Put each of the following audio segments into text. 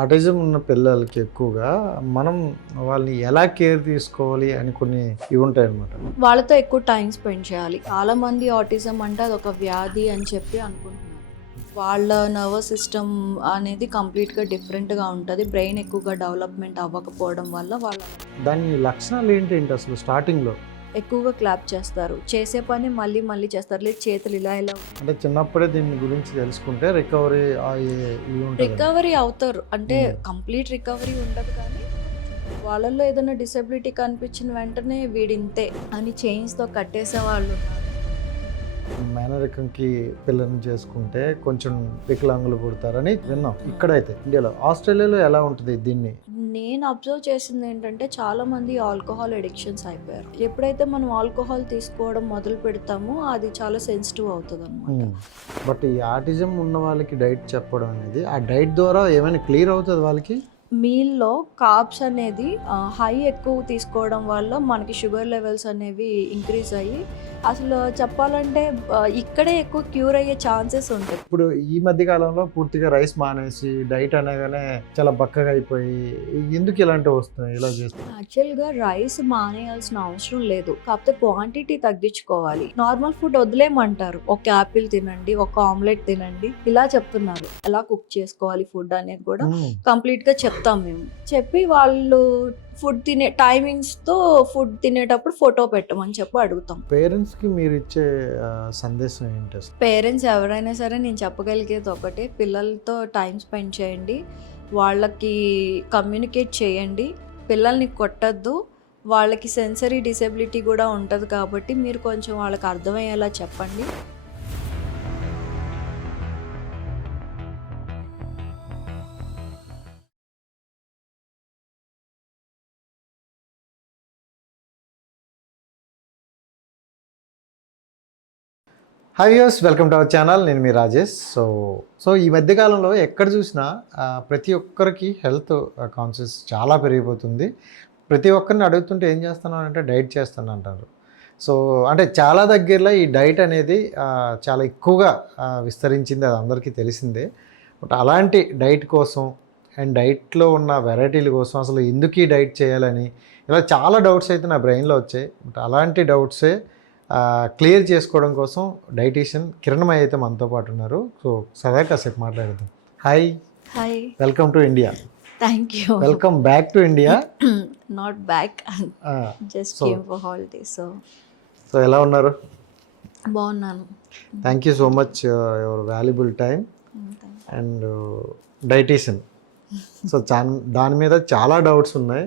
Autism ఉన్న పిల్లలకి ఎక్కువగా మనం వాళ్ళని ఎలా కేర్ తీసుకోవాలి అని కొన్ని ఇవి ఉంటాయి అన్నమాట. వాళ్ళతో ఎక్కువ టైం స్పెండ్ చేయాలి. చాలా మంది ఆటిజం అంటే అదొక వ్యాధి అని చెప్పి అనుకుంటున్నారు. వాళ్ళ నర్వస్ సిస్టమ్ అనేది కంప్లీట్గా డిఫరెంట్గా ఉంటుంది. బ్రెయిన్ ఎక్కువగా డెవలప్మెంట్ అవ్వకపోవడం వల్ల వాళ్ళ దాని లక్షణాలు ఏంటి అసలు స్టార్టింగ్లో? ఎక్కువగా క్లాప్ చేస్తారు. చేసే పని మళ్ళీ మళ్ళీ చేస్తారు. లేదు చేతులు ఇలా ఇలా అంటే చిన్నప్పుడే దీని గురించి తెలుసుకుంటే రికవరీ ఇవి ఉంటుంది. రికవరీ అవుతారు. అంటే కంప్లీట్ రికవరీ ఉండదు కానీ వాళ్ళల్లో ఏదైనా డిసెబిలిటీ కనిపించిన వెంటనే వీడింతే అని చైన్స్తో కట్టేసే వాళ్ళు ఉన్నారు. మేనరికంకి పిల్లల్ని చేసుకుంటే కొంచెం వికలాంగులు పుడతారని విన్నాం. ఇక్కడైతే ఇండియాలో, ఆస్ట్రేలియాలో ఎలా ఉంటుంది దీన్ని? నేను అబ్జర్వ్ చేసింది ఏంటంటే చాలా మంది ఆల్కహాల్ అడిక్షన్స్ అయిపోయారు. ఎప్పుడైతే మనం ఆల్కహాల్ తీసుకోవడం మొదలు పెడతామో అది చాలా సెన్సిటివ్ అవుతుంది అనమాట. బట్ ఈ ఆటిజం ఉన్న వాళ్ళకి డైట్ చెప్పడం అనేది, ఆ డైట్ ద్వారా ఏమైనా క్లియర్ అవుతుంది వాళ్ళకి? మీల్లో కార్బ్స్ అనేది హై ఎక్కువ తీసుకోవడం వల్ల మనకి షుగర్ లెవెల్స్ అనేవి ఇంక్రీజ్ అయ్యి అసలు చెప్పాలంటే ఇక్కడే ఎక్కువ క్యూర్ అయ్యే ఛాన్సెస్ ఉంటాయి. ఇప్పుడు ఈ మధ్య కాలంలో పూర్తిగా రైస్ మానేసి డైట్ అనగానే చాలా బక్కగా అయిపోయి ఎందుకు ఇలాంటివి వస్తున్నాయి, ఇలా చేస్తాయి? యాక్చువల్గా రైస్ మానేయాల్సిన అవసరం లేదు, కాకపోతే క్వాంటిటీ తగ్గించుకోవాలి. నార్మల్ ఫుడ్ వదిలేయమంటారు. ఒక యాపిల్ తినండి, ఒక ఆమ్లెట్ తినండి, ఇలా చెప్తున్నారు. ఎలా కుక్ చేసుకోవాలి ఫుడ్ అనేది కూడా కంప్లీట్గా చెప్తాం మేము. చెప్పి వాళ్ళు ఫుడ్ తినే టైమింగ్స్తో ఫుడ్ తినేటప్పుడు ఫోటో పెట్టమని చెప్పి అడుగుతాం. పేరెంట్స్కి మీరు ఇచ్చే సందేశం ఏంటి అసలు? పేరెంట్స్ ఎవరైనా సరే నేను చెప్పగలిగేది ఒకటే, పిల్లలతో టైం స్పెండ్ చేయండి, వాళ్ళకి కమ్యూనికేట్ చేయండి, పిల్లల్ని కొట్టద్దు. వాళ్ళకి సెన్సరీ డిసెబిలిటీ కూడా ఉంటుంది కాబట్టి మీరు కొంచెం వాళ్ళకి అర్థమయ్యేలా చెప్పండి. Hi viewers, welcome to our channel. నేను మీ రాజేష్. సో ఈ మధ్యకాలంలో ఎక్కడ చూసినా ప్రతి ఒక్కరికి హెల్త్ కాన్షియస్ చాలా పెరిగిపోతుంది. ప్రతి ఒక్కరిని అడుగుతుంటే ఏం చేస్తున్నాను అంటే డైట్ చేస్తాను అంటారు. సో అంటే చాలా దగ్గరలో ఈ డైట్ అనేది చాలా ఎక్కువగా విస్తరించింది, అది అందరికీ తెలిసిందే. బట్ అలాంటి డైట్ కోసం అండ్ డైట్లో ఉన్న వెరైటీల కోసం అసలు ఎందుకు ఈ డైట్ చేయాలని ఇలా చాలా డౌట్స్ అయితే నా బ్రెయిన్లో వచ్చాయి. బట్ అలాంటి డౌట్సే క్లియర్ చేసుకోవడం కోసం డైటీషియన్ కిరణమయ్య అయితే మనతో పాటు ఉన్నారు. సో సదా కాసేపు మాట్లాడదాం. Hi. Hi. Welcome to India. Thank you. Welcome back to India. Not back, just came for holiday. So ఎలా ఉన్నారు? బాగున్నాను. Thank you so much your valuable time and dietician. So దాని మీద చాలా డౌట్స్ ఉన్నాయి.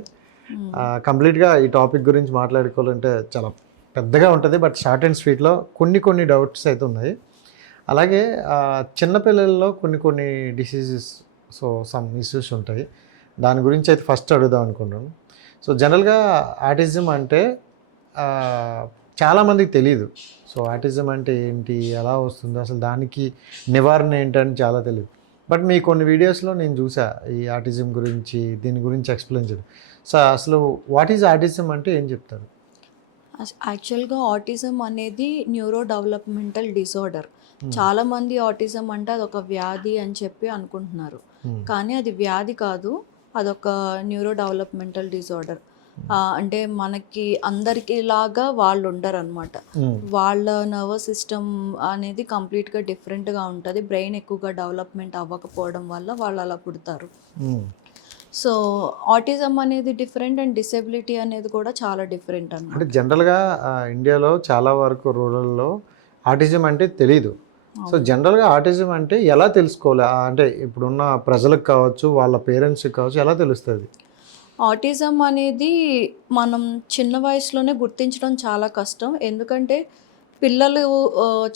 కంప్లీట్గా ఈ టాపిక్ గురించి మాట్లాడుకోవాలంటే చాలా పెద్దగా ఉంటుంది. బట్ షార్ట్ అండ్ స్వీట్లో కొన్ని డౌట్స్ అయితే ఉన్నాయి. అలాగే చిన్నపిల్లల్లో కొన్ని డిసీజెస్, సో సమ్ ఇష్యూస్ ఉంటాయి. దాని గురించి అయితే ఫస్ట్ అడుగుదాం అనుకుంటున్నాను. సో జనరల్గా ఆటిజం అంటే చాలామందికి తెలియదు. సో ఆటిజం అంటే ఏంటి, ఎలా వస్తుంది, అసలు దానికి నివారణ ఏంటని చాలా తెలియదు. బట్ మీ కొన్ని వీడియోస్లో నేను చూసా ఈ ఆటిజం గురించి, దీని గురించి ఎక్స్ప్లెయిన్ చేయడం. సో అసలు వాట్ ఈజ్ ఆటిజం అంటే ఏం చెప్తారు? యాక్చువల్గా ఆటిజం అనేది న్యూరో డెవలప్మెంటల్ డిజార్డర్. చాలామంది ఆటిజం అంటే అదొక వ్యాధి అని చెప్పి అనుకుంటున్నారు, కానీ అది వ్యాధి కాదు, అదొక న్యూరో డెవలప్మెంటల్ డిజార్డర్. అంటే మనకి అందరికి లాగా వాళ్ళు ఉండరు అనమాట. వాళ్ళ నర్వస్ సిస్టమ్ అనేది కంప్లీట్గా డిఫరెంట్గా ఉంటుంది. బ్రెయిన్ ఎక్కువగా డెవలప్మెంట్ అవ్వకపోవడం వల్ల వాళ్ళు అలా పుడతారు. సో ఆటిజం అనేది డిఫరెంట్ అండ్ డిసెబిలిటీ అనేది కూడా చాలా డిఫరెంట్ అన్నమాట. అంటే జనరల్గా ఇండియాలో చాలా వరకు రూరల్లో ఆటిజం అంటే తెలీదు. సో జనరల్గా ఆటిజం అంటే ఎలా తెలుసుకోవాలి? అంటే ఇప్పుడున్న ప్రజలకు కావచ్చు, వాళ్ళ పేరెంట్స్కి కావచ్చు, ఎలా తెలుస్తుంది? ఆటిజం అనేది మనం చిన్న వయసులోనే గుర్తించడం చాలా కష్టం. ఎందుకంటే పిల్లలు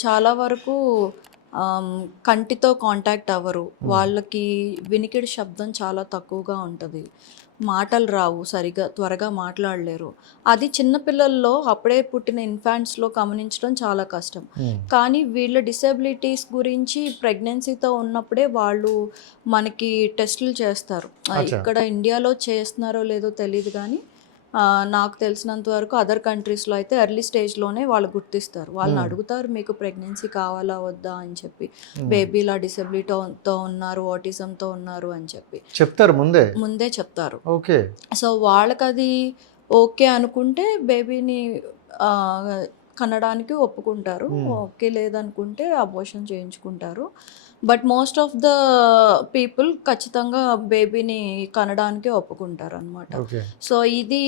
చాలా వరకు కంటితో కాంటాక్ట్ అవ్వరు. వాళ్ళకి వినికిడి శబ్దం చాలా తక్కువగా ఉంటుంది. మాటలు రావు, సరిగా త్వరగా మాట్లాడలేరు. అది చిన్నపిల్లల్లో అప్పుడే పుట్టిన ఇన్ఫాంట్స్లో గమనించడం చాలా కష్టం. కానీ వీళ్ళ డిసెబిలిటీస్ గురించి ప్రెగ్నెన్సీతో ఉన్నప్పుడే వాళ్ళు మనకి టెస్టులు చేస్తారు. ఇక్కడ ఇండియాలో చేస్తున్నారో లేదో తెలియదు కానీ నాకు తెలిసినంత వరకు అదర్ కంట్రీస్లో అయితే ఎర్లీ స్టేజ్లోనే వాళ్ళు గుర్తిస్తారు. వాళ్ళని అడుగుతారు మీకు ప్రెగ్నెన్సీ కావాలా వద్దా అని చెప్పి, బేబీ ఇలా డిసెబిలిటీతో ఉన్నారు, ఆటిజంతో ఉన్నారు అని చెప్పి చెప్తారు ముందే. ముందే చెప్తారు. ఓకే. సో వాళ్ళకది ఓకే అనుకుంటే బేబీని కనడానికి ఒప్పుకుంటారు. ఓకే లేదనుకుంటే అబార్షన్ చేయించుకుంటారు. But most of the people ఖచ్చితంగా బేబీని కనడానికే ఒప్పుకుంటారు అనమాట. ఓకే. సో ఇది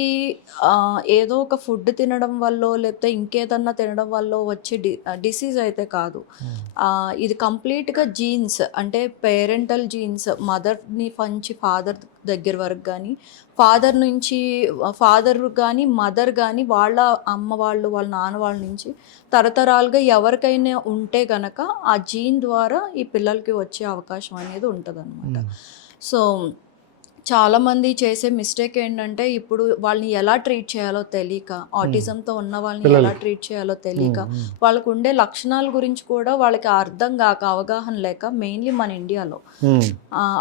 ఏదో ఒక ఫుడ్ తినడం వల్లో లేకపోతే ఇంకేదన్నా తినడం వల్ల వచ్చే డిసీజ్ అయితే కాదు. ఇది కంప్లీట్గా జీన్స్, అంటే పేరెంటల్ జీన్స్, మదర్ని పంచి ఫాదర్ దగ్గర వరకు కానీ, ఫాదర్ నుంచి ఫాదర్ కానీ మదర్ కానీ వాళ్ళ అమ్మ వాళ్ళు వాళ్ళ నాన్న వాళ్ళ నుంచి తరతరాలుగా ఎవరికైనా ఉంటే గనక ఆ జీన్ ద్వారా ఈ పిల్లలకి వచ్చే అవకాశం అనేది ఉంటుందన్నమాట. సో చాలామంది చేసే మిస్టేక్ ఏంటంటే ఇప్పుడు వాళ్ళని ఎలా ట్రీట్ చేయాలో తెలియక, ఆటిజంతో ఉన్న వాళ్ళని ఎలా ట్రీట్ చేయాలో తెలియక, వాళ్ళకు ఉండే లక్షణాల గురించి కూడా వాళ్ళకి అర్థం కాక, అవగాహన లేక, మెయిన్లీ మన ఇండియాలో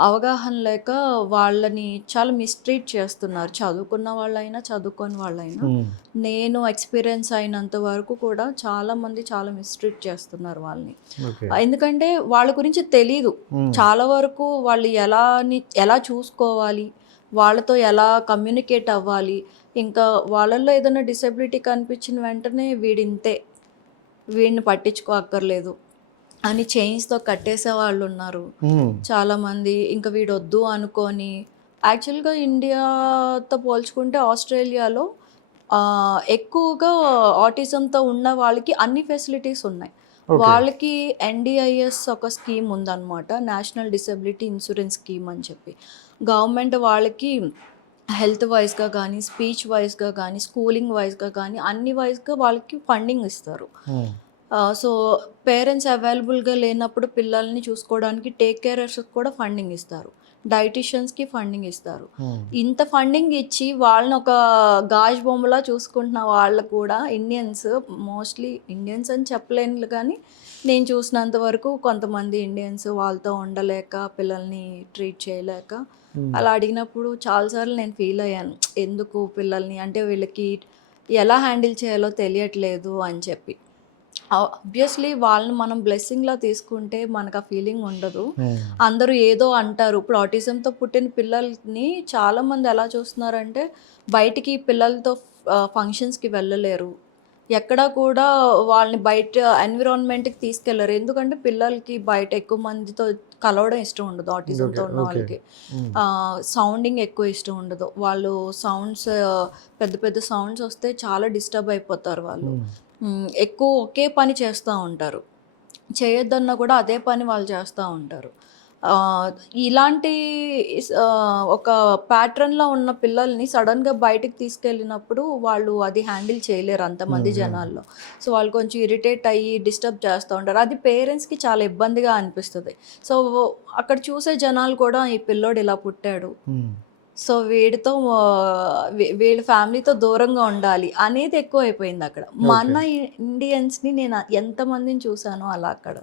అవగాహన లేక వాళ్ళని చాలా మిస్ట్రీట్ చేస్తున్నారు. చదువుకున్న వాళ్ళైనా చదువుకొని వాళ్ళైనా, నేను ఎక్స్పీరియన్స్ అయినంత వరకు కూడా చాలామంది చాలా మిస్ట్రీట్ చేస్తున్నారు వాళ్ళని. ఎందుకంటే వాళ్ళ గురించి తెలీదు. చాలా వరకు వాళ్ళు ఎలా చూసుకోవాలి, వాళ్ళతో ఎలా కమ్యూనికేట్ అవ్వాలి, ఇంకా వాళ్ళల్లో ఏదైనా డిసెబిలిటీ కనిపించిన వెంటనే వీడింతే, వీడిని పట్టించుకోక్కర్లేదు అని చైన్స్తో కట్టేసే వాళ్ళు ఉన్నారు చాలామంది. ఇంకా వీడొద్దు అనుకొని, యాక్చువల్గా ఇండియాతో పోల్చుకుంటే ఆస్ట్రేలియాలో ఎక్కువగా ఆటిజంతో ఉన్న వాళ్ళకి అన్ని ఫెసిలిటీస్ ఉన్నాయి. వాళ్ళకి NDIS ఒక స్కీమ్ ఉందన్నమాట, నేషనల్ డిసెబిలిటీ ఇన్సూరెన్స్ స్కీమ్ అని చెప్పి. గవర్నమెంట్ వాళ్ళకి హెల్త్ వైజ్గా కానీ, స్పీచ్ వైజ్గా కానీ, స్కూలింగ్ వైజ్గా కానీ, అన్ని వైజ్గా వాళ్ళకి ఫండింగ్ ఇస్తారు. సో పేరెంట్స్ అవైలబుల్గా లేనప్పుడు పిల్లల్ని చూసుకోవడానికి టేక్ కేరర్స్కి కూడా ఫండింగ్ ఇస్తారు, డైటీషియన్స్కి ఫండింగ్ ఇస్తారు. ఇంత ఫండింగ్ ఇచ్చి వాళ్ళని ఒక గాజు బొమ్మలా చూసుకుంటున్న వాళ్ళు కూడా మోస్ట్లీ ఇండియన్స్ అని చెప్పలేను కానీ, నేను చూసినంత వరకు కొంతమంది ఇండియన్స్ వాళ్ళతో ఉండలేక, పిల్లల్ని ట్రీట్ చేయలేక అలా అడిగినప్పుడు చాలాసార్లు నేను ఫీల్ అయ్యాను, ఎందుకు పిల్లల్ని, అంటే వీళ్ళకి ఎలా హ్యాండిల్ చేయాలో తెలియట్లేదు అని చెప్పి. ఆబ్వియస్లీ వాళ్ళని మనం బ్లెస్సింగ్లా తీసుకుంటే మనకు ఆ ఫీలింగ్ ఉండదు. అందరూ ఏదో అంటారు. ఇప్పుడు ఆటిజంతో పుట్టిన పిల్లల్ని చాలామంది ఎలా చూస్తున్నారంటే, బయటికి పిల్లలతో ఫంక్షన్స్కి వెళ్ళలేరు, ఎక్కడా కూడా వాళ్ళని బయట ఎన్విరాన్మెంట్కి తీసుకెళ్లరు. ఎందుకంటే పిల్లలకి బయట ఎక్కువ మందితో కలవడం ఇష్టం ఉండదు. ఆటిజంతో ఉన్న వాళ్ళకి సౌండింగ్ ఎక్కువ ఇష్టం ఉండదు. వాళ్ళు సౌండ్స్, పెద్ద పెద్ద సౌండ్స్ వస్తే చాలా డిస్టర్బ్ అయిపోతారు వాళ్ళు. ఎక్కువ ఒకే పని చేస్తూ ఉంటారు, చేయొద్దన్నా కూడా అదే పని వాళ్ళు చేస్తూ ఉంటారు. ఇలాంటి ఒక ప్యాటర్న్లో ఉన్న పిల్లల్ని సడన్గా బయటికి తీసుకెళ్ళినప్పుడు వాళ్ళు అది హ్యాండిల్ చేయలేరు అంతమంది జనాల్లో. సో వాళ్ళు కొంచెం ఇరిటేట్ అయ్యి డిస్టర్బ్ చేస్తూ ఉంటారు. అది పేరెంట్స్కి చాలా ఇబ్బందిగా అనిపిస్తుంది. సో అక్కడ చూసే జనాలు కూడా ఈ పిల్లోడు ఇలా పుట్టాడు, సో వీడితో వీళ్ళ ఫ్యామిలీతో దూరంగా ఉండాలి అనేది ఎక్కువ అయిపోయింది అక్కడ. మన ఇండియన్స్ని నేను ఎంతమందిని చూశానో అలా అక్కడ.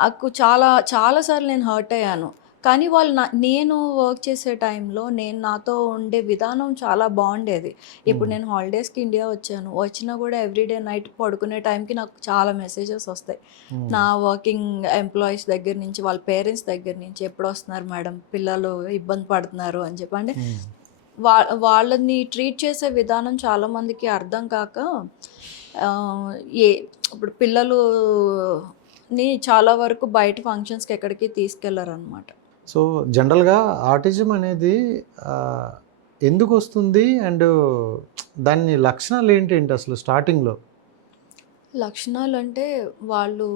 నాకు చాలాసార్లు నేను హర్ట్ అయ్యాను. కానీ వాళ్ళు నేను వర్క్ చేసే టైంలో నాతో ఉండే విధానం చాలా బాగుండేది. ఇప్పుడు నేను హాలిడేస్కి ఇండియా వచ్చినా కూడా ఎవ్రీడే నైట్ పడుకునే టైంకి నాకు చాలా మెసేజెస్ వస్తాయి నా వర్కింగ్ ఎంప్లాయీస్ దగ్గర నుంచి, వాళ్ళ పేరెంట్స్ దగ్గర నుంచి, ఎప్పుడు వస్తున్నారు మేడం, పిల్లలు ఇబ్బంది పడుతున్నారు అని చెప్పి. అంటే వాళ్ళని ట్రీట్ చేసే విధానం చాలామందికి అర్థం కాక ఇప్పుడు పిల్లలుని చాలా వరకు బయట ఫంక్షన్స్కి ఎక్కడికి తీసుకెళ్లరు అనమాట. సో జనరల్గా ఆటిజం అనేది ఎందుకు వస్తుంది అండ్ దాని లక్షణాలు ఏంటి అసలు స్టార్టింగ్లో? లక్షణాలు అంటే వాళ్ళు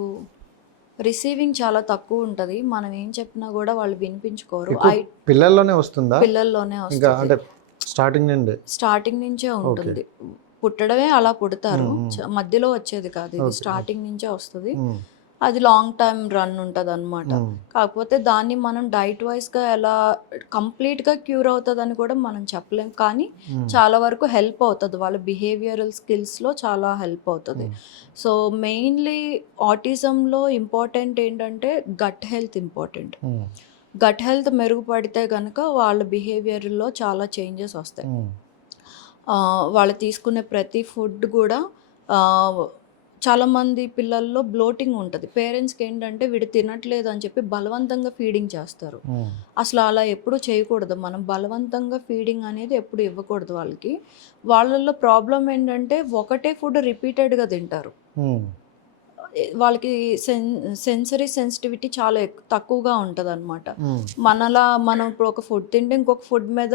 రిసీవింగ్ చాలా తక్కువ ఉంటుంది. మనం ఏం చెప్పినా కూడా వాళ్ళు వినిపించుకోరు. పిల్లల్లోనే వస్తుందా? పిల్లల్లోనే వస్తుంది, స్టార్టింగ్ నుంచే ఉంటుంది. పుట్టడమే అలా పుడతారు, మధ్యలో వచ్చేది కాదు, ఇది స్టార్టింగ్ నుంచే వస్తుంది. అది లాంగ్ టైమ్ రన్ ఉంటుంది అనమాట. కాకపోతే దాన్ని మనం డైట్ వైజ్గా ఎలా కంప్లీట్గా క్యూర్ అవుతుందని కూడా మనం చెప్పలేం, కానీ చాలా వరకు హెల్ప్ అవుతుంది. వాళ్ళ బిహేవియరల్ స్కిల్స్లో చాలా హెల్ప్ అవుతుంది. సో మెయిన్లీ ఆటిజంలో ఇంపార్టెంట్ ఏంటంటే gut health important. Gut health మెరుగుపడితే కనుక వాళ్ళ బిహేవియర్లో చాలా చేంజెస్ వస్తాయి. వాళ్ళు తీసుకునే ప్రతి ఫుడ్ కూడా చాలామంది పిల్లల్లో బ్లోటింగ్ ఉంటుంది. పేరెంట్స్కి ఏంటంటే వీడు తినట్లేదు అని చెప్పి బలవంతంగా ఫీడింగ్ చేస్తారు. అసలు అలా ఎప్పుడు చేయకూడదు. మనం బలవంతంగా ఫీడింగ్ అనేది ఎప్పుడు ఇవ్వకూడదు వాళ్ళకి. వాళ్ళల్లో ప్రాబ్లం ఏంటంటే ఒకటే ఫుడ్ రిపీటెడ్గా తింటారు. వాళ్ళకి సెన్సరీ సెన్సిటివిటీ చాలా తక్కువగా ఉంటుందన్నమాట. మనం ఇప్పుడు ఒక ఫుడ్ తింటే ఇంకొక ఫుడ్ మీద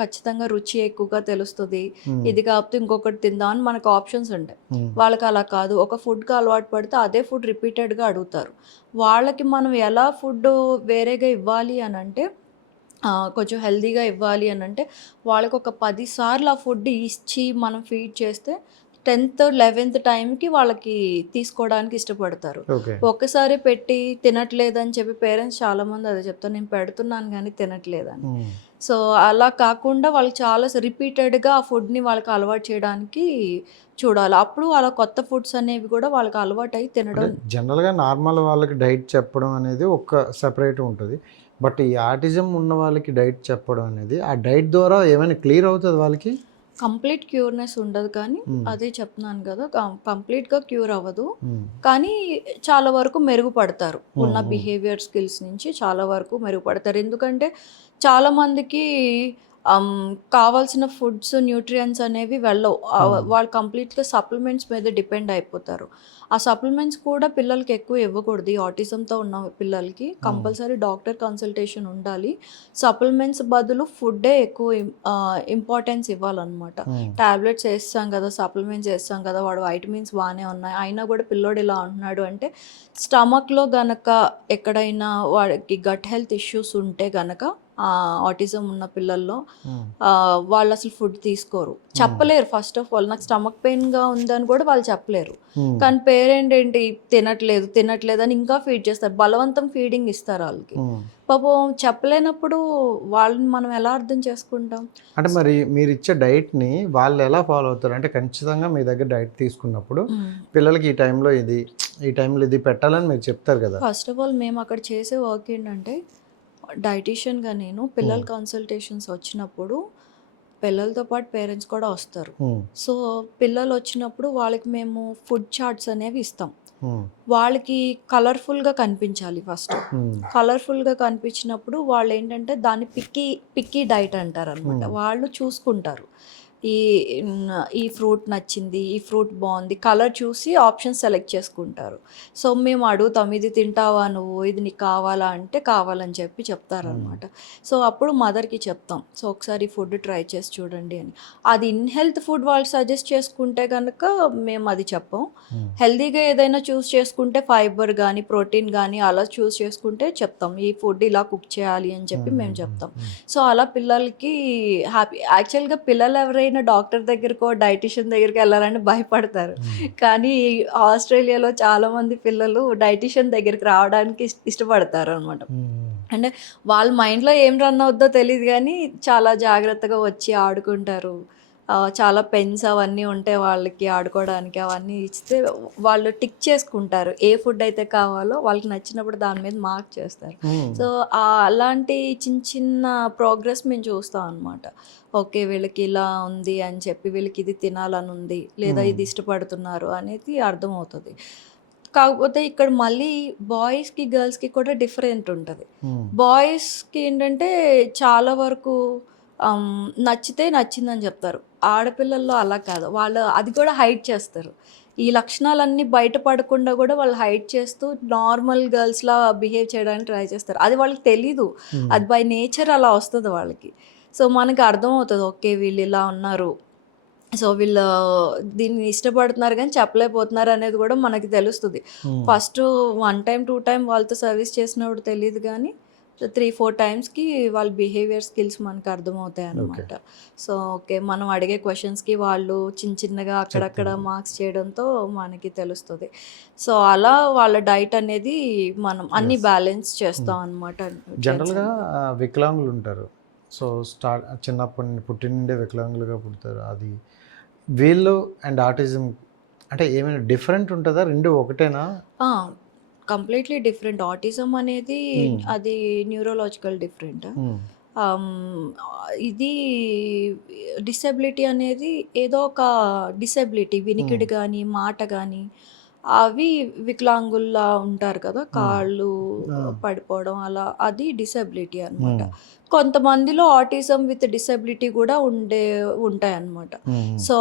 ఖచ్చితంగా రుచి ఎక్కువగా తెలుస్తుంది. ఇది కాకపోతే ఇంకొకటి తిందాం అని మనకు ఆప్షన్స్ ఉంటాయి. వాళ్ళకి అలా కాదు. ఒక ఫుడ్కి అలవాటు పడితే అదే ఫుడ్ రిపీటెడ్గా అడుగుతారు. వాళ్ళకి మనం ఎలా ఫుడ్ వేరేగా ఇవ్వాలి అని అంటే కొంచెం హెల్తీగా ఇవ్వాలి అని అంటే వాళ్ళకి ఒక 10 సార్లు ఆ ఫుడ్ ఇచ్చి మనం ఫీడ్ చేస్తే 10th 11th టైంకి వాళ్ళకి తీసుకోవడానికి ఇష్టపడతారు. ఒక్కసారి పెట్టి తినట్లేదని చెప్పి పేరెంట్స్ చాలామంది అదే చెప్తారు, నేను పెడుతున్నాను కానీ తినట్లేదని. సో అలా కాకుండా వాళ్ళు చాలా రిపీటెడ్గా ఆ ఫుడ్ని వాళ్ళకి అలవాటు చేయడానికి చూడాలి. అప్పుడు అలా కొత్త ఫుడ్స్ అనేవి కూడా వాళ్ళకి అలవాటు అయి తినడం. జనరల్గా నార్మల్ వాళ్ళకి డైట్ చెప్పడం అనేది ఒక సెపరేట్ ఉంటుంది. బట్ ఈ ఆటిజం ఉన్న వాళ్ళకి డైట్ చెప్పడం అనేది ఆ డైట్ ద్వారా ఏమైనా క్లియర్ అవుతుంది వాళ్ళకి? కంప్లీట్ క్యూర్నెస్ ఉండదు, కానీ అదే చెప్తున్నాను కదా, కంప్లీట్గా క్యూర్ అవ్వదు, కానీ చాలా వరకు మెరుగుపడతారు. ఉన్న బిహేవియర్ స్కిల్స్ నుంచి చాలా వరకు మెరుగుపడతారు. ఎందుకంటే చాలామందికి కావాల్సిన ఫుడ్స్ న్యూట్రియంట్స్ అనేవి వెళ్ళవు. వాళ్ళు కంప్లీట్గా సప్లిమెంట్స్ మీద డిపెండ్ అయిపోతారు. ఆ సప్లిమెంట్స్ కూడా పిల్లలకి ఎక్కువ ఇవ్వకూడదు. ఈ ఆటిజంతో ఉన్న పిల్లలకి కంపల్సరీ డాక్టర్ కన్సల్టేషన్ ఉండాలి. సప్లిమెంట్స్ బదులు ఫుడ్డే ఎక్కువ ఇంపార్టెన్స్ ఇవ్వాలన్నమాట. టాబ్లెట్స్ వేస్తాం కదా, సప్లిమెంట్స్ వేస్తాం కదా, వాడు వైటమిన్స్ బాగానే ఉన్నాయి, అయినా కూడా పిల్లోడు ఇలా ఉంటున్నాడు అంటే స్టమక్లో గనక ఎక్కడైనా వాడికి గట్ హెల్త్ ఇష్యూస్ ఉంటే గనక ఆటిజం ఉన్న పిల్లల్లో వాళ్ళు అసలు ఫుడ్ తీసుకోరు, చెప్పలేరు. ఫస్ట్ ఆఫ్ ఆల్ నాకు స్టమక్ పెయిన్గా ఉందని కూడా వాళ్ళు చెప్పలేరు. కానీ పేరెంట్ ఏంటి తినట్లేదు అని ఇంకా ఫీడ్ చేస్తారు, బలవంతం ఫీడింగ్ ఇస్తారు వాళ్ళకి. పాపం చెప్పలేనప్పుడు వాళ్ళని మనం ఎలా అర్థం చేసుకుంటాం? అంటే మరి మీరు ఇచ్చే డైట్ని వాళ్ళు ఎలా ఫాలో అవుతారు? అంటే ఖచ్చితంగా మీ దగ్గర డైట్ తీసుకున్నప్పుడు పిల్లలకి ఈ టైంలో ఇది పెట్టాలని మీరు చెప్తారు కదా. ఫస్ట్ ఆఫ్ ఆల్ మేము అక్కడ చేసే వర్క్ ఏంటంటే, డైటీషియన్గా నేను పిల్లల కన్సల్టేషన్స్ వచ్చినప్పుడు పిల్లలతో పాటు పేరెంట్స్ కూడా వస్తారు. సో పిల్లలు వచ్చినప్పుడు వాళ్ళకి మేము ఫుడ్ చార్ట్స్ అనేవి ఇస్తాం. వాళ్ళకి కలర్ఫుల్గా కనిపించాలి. ఫస్ట్ కలర్ఫుల్గా కనిపించినప్పుడు వాళ్ళు ఏంటంటే దాన్ని పిక్కీ డైట్ అంటారు అనమాట. వాళ్ళు చూసుకుంటారు, ఈ ఫ్రూట్ నచ్చింది, ఈ ఫ్రూట్ బాగుంది, కలర్ చూసి ఆప్షన్స్ సెలెక్ట్ చేసుకుంటారు. సో మేము అడుగుతాం, ఇది తింటావా నువ్వు, ఇది నీకు కావాలా అంటే కావాలని చెప్పి చెప్తారనమాట. సో అప్పుడు మదర్కి చెప్తాం, సో ఒకసారి ఫుడ్ ట్రై చేసి చూడండి అని. అది ఇన్హెల్త్ ఫుడ్ వాళ్ళు సజెస్ట్ చేసుకుంటే కనుక మేము అది చెప్పం. హెల్తీగా ఏదైనా చూస్ చేసుకుంటే ఫైబర్ కానీ ప్రోటీన్ కానీ అలా చూస్ చేసుకుంటే చెప్తాం, ఈ ఫుడ్ ఇలా కుక్ చేయాలి అని చెప్పి మేము చెప్తాం. సో అలా పిల్లలకి హ్యాపీ. యాక్చువల్గా పిల్లలు ఎవరైనా డాక్టర్ దగ్గరకో డైటీషియన్ దగ్గరికి వెళ్ళాలని భయపడతారు, కానీ ఆస్ట్రేలియాలో చాలా మంది పిల్లలు డైటీషియన్ దగ్గరికి రావడానికి ఇష్టపడతారు అనమాట. అంటే వాళ్ళ మైండ్లో ఏం రన్ అవుద్దో తెలియదు, కానీ చాలా జాగ్రత్తగా వచ్చి ఆడుకుంటారు. చాలా పెన్స్ అవన్నీ ఉంటాయి వాళ్ళకి ఆడుకోవడానికి, అవన్నీ ఇస్తే వాళ్ళు టిక్ చేసుకుంటారు. ఏ ఫుడ్ అయితే కావాలో వాళ్ళకి నచ్చినప్పుడు దాని మీద మార్క్ చేస్తారు. సో అలాంటి చిన్న చిన్న ప్రోగ్రెస్ మేము చూస్తాం అనమాట. ఓకే, వీళ్ళకి ఇలా ఉంది అని చెప్పి, వీళ్ళకి ఇది తినాలని ఉంది లేదా ఇది ఇష్టపడుతున్నారు అనేది అర్థమవుతుంది. కాకపోతే ఇక్కడ మళ్ళీ బాయ్స్కి గర్ల్స్కి కూడా డిఫరెంట్ ఉంటుంది. బాయ్స్కి ఏంటంటే చాలా వరకు నచ్చితే నచ్చిందని చెప్తారు. ఆడపిల్లల్లో అలా కాదు, వాళ్ళు అది కూడా హైడ్ చేస్తారు. ఈ లక్షణాలన్నీ బయటపడకుండా కూడా వాళ్ళు హైడ్ చేస్తూ నార్మల్ గర్ల్స్లా బిహేవ్ చేయడానికి ట్రై చేస్తారు. అది వాళ్ళకి తెలీదు, అది బై నేచర్ అలా వస్తుంది వాళ్ళకి. సో మనకి అర్థమవుతుంది, ఓకే వీళ్ళు ఇలా ఉన్నారు, సో వీళ్ళు దీన్ని ఇష్టపడుతున్నారు కానీ చెప్పలేకపోతున్నారు అనేది కూడా మనకి తెలుస్తుంది. ఫస్ట్ 1 time 2 time వాళ్ళతో సర్వీస్ చేసినప్పుడు తెలియదు, కానీ 3-4 times వాళ్ళ బిహేవియర్ స్కిల్స్ మనకు అర్థమవుతాయి అన్నమాట. సో ఓకే, మనం అడిగే క్వశ్చన్స్కి వాళ్ళు చిన్నగా అక్కడక్కడ మార్క్స్ చేయడంతో మనకి తెలుస్తుంది. సో అలా వాళ్ళ డైట్ అనేది మనం అన్ని బ్యాలెన్స్ చేస్తాం అన్నమాట. జనరల్గా వికలాంగులు ఉంటారు, సో చిన్నప్పటి పుట్టిన నుండే వికలాంగులుగా పుడతారు. అది వీళ్ళు అండ్ ఆటిజం అంటే ఏమైనా డిఫరెంట్ ఉంటుందా, రెండు ఒకటేనా? Completely different. ఆటిజం అనేది అది న్యూరోలాజికల్ డిఫరెంట్, ఆమ్, ఇది డిసెబిలిటీ అనేది ఏదో ఒక డిసెబిలిటీ, వినికిడి కానీ మాట కానీ, అవి వికలాంగుల్లా ఉంటారు కదా, కాళ్ళు పడిపోవడం అలా, అది డిసెబిలిటీ అనమాట. కొంతమందిలో ఆటిజం విత్ డిసెబిలిటీ కూడా ఉంటాయన్నమాట. సో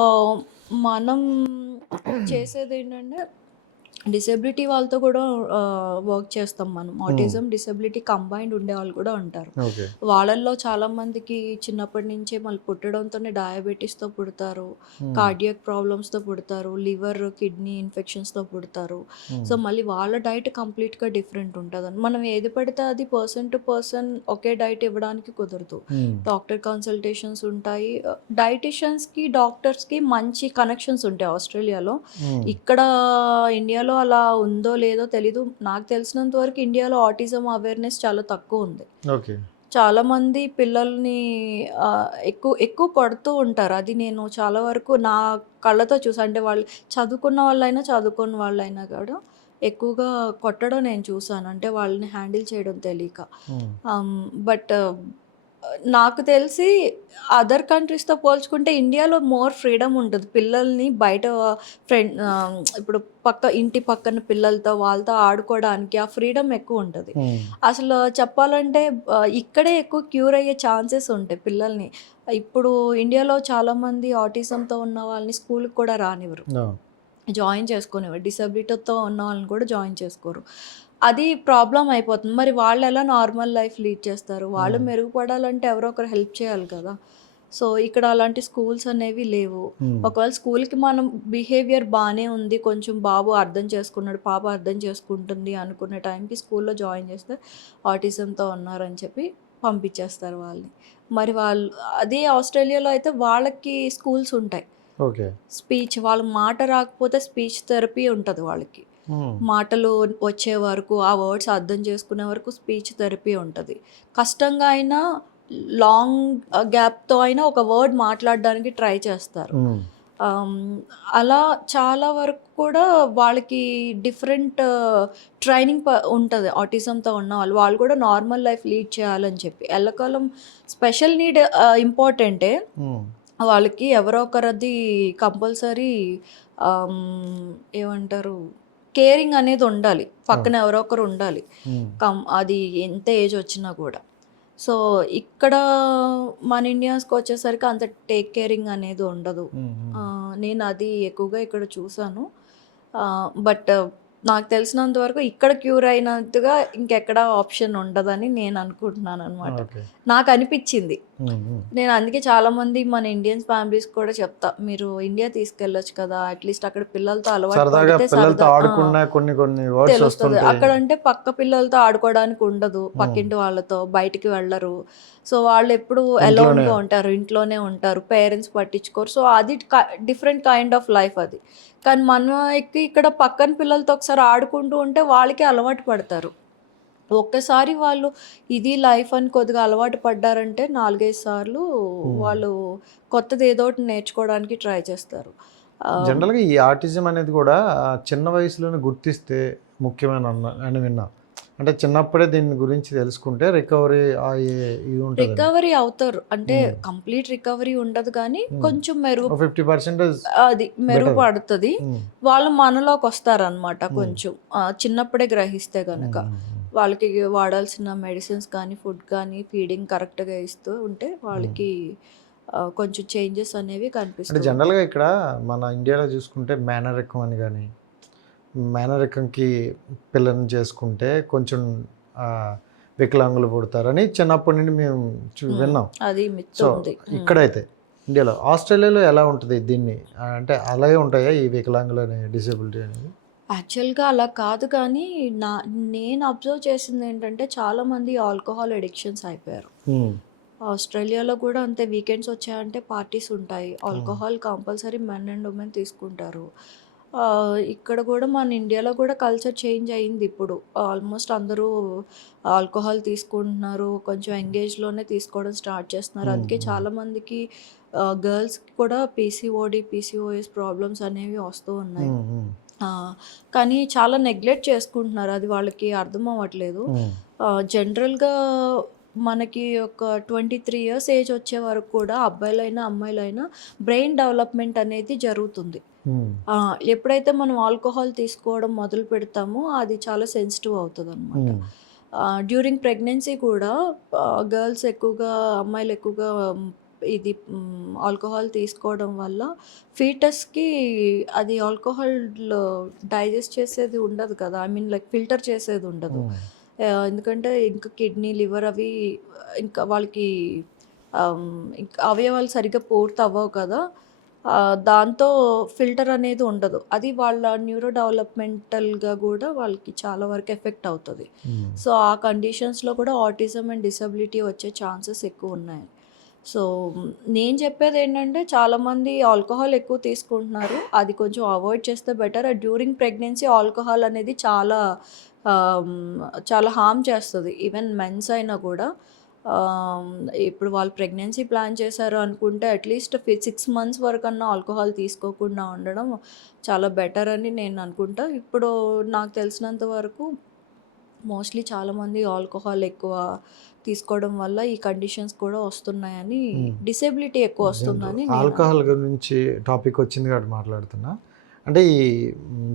మనం చేసేది ఏంటంటే డిసెబిలిటీ వాళ్ళతో కూడా వర్క్ చేస్తాం మనం. ఆటిజం డిసెబిలిటీ కంబైన్డ్ ఉండే వాళ్ళు కూడా ఉంటారు. ఓకే. వాళ్ళల్లో చాలా మందికి చిన్నప్పటి నుంచే మళ్ళీ పుట్టడంతోనే డయాబెటీస్తో పుడతారు, కార్డియాక్ ప్రాబ్లమ్స్తో పుడతారు, లివర్ కిడ్నీ ఇన్ఫెక్షన్స్తో పుడతారు. సో మళ్ళీ వాళ్ళ డైట్ కంప్లీట్గా డిఫరెంట్ ఉంటుంది. మనం ఏది పడితే అది person to person okay diet ఇవ్వడానికి కుదరదు. డాక్టర్ కన్సల్టేషన్స్ ఉంటాయి. డైటిషియన్స్కి డాక్టర్స్కి మంచి కనెక్షన్స్ ఉంటాయి ఆస్ట్రేలియాలో. ఇక్కడ ఇండియాలో అలా ఉందో లేదో తెలీదు. నాకు తెలిసినంత వరకు ఇండియాలో ఆటిజం అవేర్నెస్ చాలా తక్కువ ఉంది. ఓకే. చాలామంది పిల్లల్ని ఎక్కువ ఎక్కువ కొడుతూ ఉంటారు. అది నేను చాలా వరకు నా కళ్ళతో చూసాను. అంటే వాళ్ళు చదువుకున్న వాళ్ళైనా చదువుకున్న వాళ్ళైనా కూడా ఎక్కువగా కొట్టడం నేను చూసాను. అంటే వాళ్ళని హ్యాండిల్ చేయడం తెలియక. బట్ నాకు తెలిసి అదర్ కంట్రీస్తో పోల్చుకుంటే ఇండియాలో మోర్ ఫ్రీడమ్ ఉంటుంది. పిల్లల్ని బయట ఇప్పుడు ఇంటి పక్కన పిల్లలతో వాళ్ళతో ఆడుకోవడానికి ఆ ఫ్రీడమ్ ఎక్కువ ఉంటుంది. అసలు చెప్పాలంటే ఇక్కడే ఎక్కువ క్యూర్ అయ్యే ఛాన్సెస్ ఉంటాయి పిల్లల్ని. ఇప్పుడు ఇండియాలో చాలామంది ఆటిజంతో ఉన్న వాళ్ళని స్కూల్కి కూడా రానివ్వరు, జాయిన్ చేసుకునేవారు. డిసెబిలిటీతో ఉన్న వాళ్ళని కూడా జాయిన్ చేసుకోరు. అది ప్రాబ్లం అయిపోతుంది. మరి వాళ్ళు ఎలా నార్మల్ లైఫ్ లీడ్ చేస్తారు? వాళ్ళు మెరుగుపడాలంటే ఎవరో ఒకరు హెల్ప్ చేయాలి కదా. సో ఇక్కడ అలాంటి స్కూల్స్ అనేవి లేవు. ఒకవేళ స్కూల్కి మనం బిహేవియర్ బాగానే ఉంది, కొంచెం బాబు అర్థం చేసుకున్నాడు, పాప అర్థం చేసుకుంటుంది అనుకునే టైంకి స్కూల్లో జాయిన్ చేస్తే ఆటిజంతో ఉన్నారని చెప్పి పంపించేస్తారు వాళ్ళని. మరి వాళ్ళు అదే ఆస్ట్రేలియాలో అయితే వాళ్ళకి స్కూల్స్ ఉంటాయి. ఓకే. స్పీచ్, వాళ్ళ మాట రాకపోతే స్పీచ్ థెరపీ ఉంటుంది వాళ్ళకి. మాటలు వచ్చే వరకు, ఆ వర్డ్స్ అర్థం చేసుకునే వరకు స్పీచ్ థెరపీ ఉంటుంది. కష్టంగా అయినా లాంగ్ గ్యాప్తో అయినా ఒక వర్డ్ మాట్లాడడానికి ట్రై చేస్తారు. అలా చాలా వరకు కూడా వాళ్ళకి డిఫరెంట్ ట్రైనింగ్ ఉంటుంది. ఆటిజంతో ఉన్న వాళ్ళు కూడా నార్మల్ లైఫ్ లీడ్ చేయాలని చెప్పి. ఎల్లకాలం స్పెషల్ నీడ్ ఇంపార్టెంటే. వాళ్ళకి ఎవరో ఒకరిది కంపల్సరీ ఏమంటారు, కేరింగ్ అనేది ఉండాలి, పక్కన ఎవరో ఒకరు ఉండాలి, అది ఎంత ఏజ్ వచ్చినా కూడా. సో ఇక్కడ మన ఇండియన్స్కి వచ్చేసరికి అంత టేక్ కేరింగ్ అనేది ఉండదు. నేను అది ఎక్కువగా ఇక్కడ చూసాను. బట్ నాకు తెలిసినంత వరకు ఇక్కడ క్యూర్ అయినట్టుగా ఇంకెక్కడ ఆప్షన్ ఉండదని నేను అనుకుంటున్నాను అనమాట. నాకు అనిపించింది. నేను అందుకే చాలా మంది మన ఇండియన్స్ ఫ్యామిలీస్ కూడా చెప్తా, మీరు ఇండియా తీసుకెళ్ళొచ్చు కదా, అట్లీస్ట్ అక్కడ పిల్లలతో అలవాటు పడితే తెలుస్తుంది. అక్కడ అంటే పక్క పిల్లలతో ఆడుకోవడానికి ఉండదు, పక్కింటి వాళ్ళతో బయటికి వెళ్ళరు. సో వాళ్ళు ఎప్పుడు అలోన్గా ఉంటారు, ఇంట్లోనే ఉంటారు, పేరెంట్స్ పట్టించుకోరు. సో అది డిఫరెంట్ కైండ్ ఆఫ్ లైఫ్ అది. కానీ మనకి ఇక్కడ పక్కన పిల్లలతో ఒకసారి ఆడుకుంటూ ఉంటే వాళ్ళకి అలవాటు పడతారు. ఒక్కసారి వాళ్ళు ఇది లైఫ్ అని కొద్దిగా అలవాటు పడ్డారంటే 4-5 సార్లు వాళ్ళు కొత్తది ఏదో ఒకటి నేర్చుకోవడానికి ట్రై చేస్తారు. జనరల్గా ఈ ఆటిజం అనేది కూడా చిన్న వయసులోనే గుర్తిస్తే ముఖ్యమైన అని విన్నా. అంటే చిన్నప్పుడే దీని గురించి తెలుసుకుంటే రికవరీ అవుతారు. అంటే కంప్లీట్ రికవరీ ఉండదు కానీ కొంచెం 50% అది మెరుగుపడుతుంది. వాళ్ళు మనలోకి వస్తారనమాట. కొంచెం చిన్నప్పుడే గ్రహిస్తే కనుక వాళ్ళకి వాడాల్సిన మెడిసిన్స్ కానీ ఫుడ్ కానీ ఫీడింగ్ కరెక్ట్గా ఇస్తూ ఉంటే వాళ్ళకి కొంచెం చేంజెస్ అనేవి కనిపిస్తాయి. జనరల్గా ఇక్కడ మన ఇండియాలో చూసుకుంటే మేనరికం అని కానీ, మేనరికంకి పిల్లల్ని చేసుకుంటే కొంచెం వికలాంగులు పుడతారని చిన్నప్పటి నుండి మేము విన్నాం. అది సో ఇక్కడైతే ఇండియాలో, ఆస్ట్రేలియాలో ఎలా ఉంటుంది దీన్ని, అంటే అలాగే ఉంటాయా ఈ వికలాంగులు అనే డిసేబిలిటీ అనేది? యాక్చువల్గా అలా కాదు కానీ నేను అబ్జర్వ్ చేసింది ఏంటంటే చాలామంది ఆల్కహాల్ అడిక్షన్స్ అయిపోయారు. ఆస్ట్రేలియాలో కూడా అంతే. వీకెండ్స్ వచ్చాయంటే పార్టీస్ ఉంటాయి, alcohol compulsory men and women తీసుకుంటారు. ఇక్కడ కూడా మన ఇండియాలో కూడా కల్చర్ చేంజ్ అయింది. ఇప్పుడు ఆల్మోస్ట్ అందరూ ఆల్కహాల్ తీసుకుంటున్నారు, కొంచెం ఎంగేజ్లోనే తీసుకోవడం స్టార్ట్ చేస్తున్నారు. అందుకే చాలామందికి గర్ల్స్కి కూడా పీసీఓఎస్ ప్రాబ్లమ్స్ అనేవి వస్తూ ఉన్నాయి. కానీ చాలా నెగ్లెక్ట్ చేసుకుంటున్నారు, అది వాళ్ళకి అర్థం అవ్వట్లేదు. జనరల్గా మనకి ఒక 23 ఇయర్స్ ఏజ్ వచ్చే వరకు కూడా అబ్బాయిలైనా అమ్మాయిలైనా బ్రెయిన్ డెవలప్మెంట్ అనేది జరుగుతుంది. ఉమ్, ఎప్పుడైతే మనం ఆల్కహాల్ తీసుకోవడం మొదలు పెడతామో అది చాలా సెన్సిటివ్ అవుతుందన్నమాట. ఉమ్, డ్యూరింగ్ ప్రెగ్నెన్సీ కూడా గర్ల్స్ ఎక్కువగా అమ్మాయిలు ఎక్కువగా ఇది ఆల్కహాల్ తీసుకోవడం వల్ల ఫీటస్‌కి అది ఆల్కహాల్ డైజెస్ట్ చేసేది ఉండదు కదా! ఐ మీన్ లైక్ ఫిల్టర్ చేసేది ఉండదు. ఉమ్, ఎందుకంటే ఇంకా కిడ్నీ, లివర్ అవి ఇంకా వాళ్ళకి ఇంకా అవయవాలు సరిగ్గా పూర్తవ్వవు కదా! దాంతో ఫిల్టర్ అనేది ఉండదు. అది వాళ్ళ న్యూరో డెవలప్‌మెంటల్‌గా గూడా వాళ్ళకి చాలా వరకు ఎఫెక్ట్ అవుతది. ఉమ్, సో, ఆ కండిషన్స్‌లో కూడా ఆటిజం అండ్ డిసెబిలిటీ వచ్చే ఛాన్సెస్ ఎక్కువున్నాయి. సో, నేను చెప్పేదేంటంటే చాలామంది ఆల్కహాల్ ఎక్కువ తీసుకుంటున్నారు. అది కొంచెం అవాయిడ్ చేస్తే బెటర్. డ్యూరింగ్ ప్రెగ్నెన్సీ ఆల్కహాల్ అనేది ఆహ్, చాలా హార్మ్ చేస్తది. ఈవెన్ మెన్స్ అయినా కూడా ఆహ్, ఇప్పుడు వాళ్ళు ప్రెగ్నెన్సీ ప్లాన్ చేశారు అనుకుంటే అట్‌లీస్ట్ 6 మంత్స్ వరకన్నా ఆల్కహాల్ తీసుకోకుండా ఉండడం చాలా బెటర్ అని నేను అనుకుంటా. ఇప్పుడు నాకు తెలిసినంత వరకు మోస్ట్‌లీ చాలామంది ఆల్కహాల్ ఎక్కువ తీసుకోవడం వల్ల ఈ కండిషన్స్ కూడా వస్తున్నాయని, ఉమ్. డిసేబిలిటీ ఎక్కువ వస్తుందని నేను ఆల్కహాల్ గురించి టాపిక్ వచ్చింది కాబట్టి మాట్లాడుతున్నా. అంటే ఈ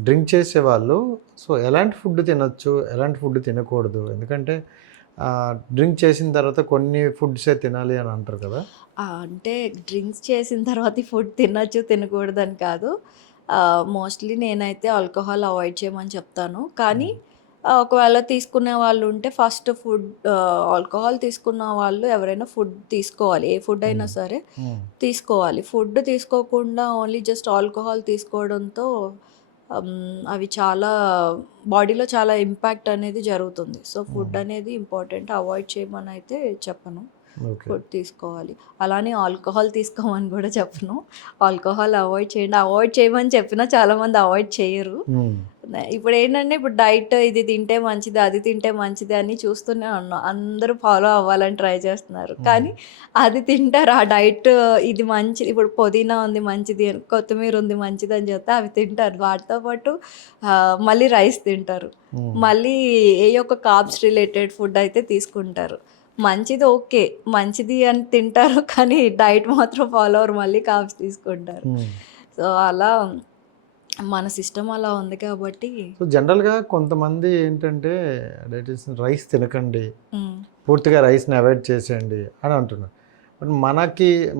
డ్రింక్ చేసేవాళ్ళు సో ఎలాంటి ఫుడ్ తినొచ్చు, ఎలాంటి ఫుడ్ తినకూడదు? ఎందుకంటే డ్రింక్ చేసిన తర్వాత కొన్ని ఫుడ్సే తినాలి అని అంటారు కదా. అంటే డ్రింక్స్ చేసిన తర్వాత ఈ ఫుడ్ తినొచ్చు, తినకూడదని కాదు. మోస్ట్‌లీ నేనైతే ఆల్కహాల్ అవాయిడ్ చేయమని చెప్తాను. కానీ ఒకవేళ తీసుకునే వాళ్ళు ఉంటే ఫస్ట్ ఆల్కహాల్ తీసుకున్న వాళ్ళు ఎవరైనా ఫుడ్ తీసుకోవాలి. ఏ ఫుడ్ అయినా సరే ఉమ్, తీసుకోవాలి. ఫుడ్ తీసుకోకుండా ఓన్లీ జస్ట్ ఆల్కహాల్ తీసుకోవడంతో అవి చాలా బాడీలో చాలా ఇంపాక్ట్ అనేది జరుగుతుంది. సో, ఫుడ్ అనేది ఇంపార్టెంట్. అవాయిడ్ చేయమనైతే చెప్పను. ఓకే. ఫుడ్ తీసుకోవాలి. అలానే ఆల్కహాల్ తీసుకోమని కూడా చెప్పను. ఆల్కహాల్ అవాయిడ్ చేయండి. అవాయిడ్ చేయమని చెప్పినా చాలామంది అవాయిడ్ చేయరు. ఉమ్, ఇప్పుడేంటంటే ఇప్పుడు డైట్ ఇది తింటే మంచిది, అది తింటే మంచిది అని చూస్తూనే ఉన్నాం. అందరూ ఫాలో అవ్వాలని ట్రై చేస్తున్నారు. కానీ అది తింటారు. ఆ డైట్ ఇది మంచిది, ఇప్పుడు పుదీనా ఉంది మంచిది అని, కొత్తిమీర ఉంది మంచిది అని చెప్తే అవి తింటారు. వాటితో పాటు మళ్ళీ రైస్ తింటారు. ఉమ్, మళ్ళీ ఏ ఒక్క కార్బ్స్ రిలేటెడ్ ఫుడ్ అయితే తీసుకుంటారు. మంచిది ఓకే. మంచిది అని తింటారు. కానీ డైట్ మాత్రం ఫాలో అవ్వరు. మళ్ళీ కార్బ్స్ తీసుకుంటారు. ఉమ్. సో, అలా మన సిస్టమ్ అలా ఉంది కాబట్టి సో జనరల్గా కొంతమంది ఏంటంటే డైటీషియన్ రైస్ తినకండి, హ్మ్. పూర్తిగా రైస్ని అవాయిడ్ చేసేయండి అని అంటున్నారు. బట్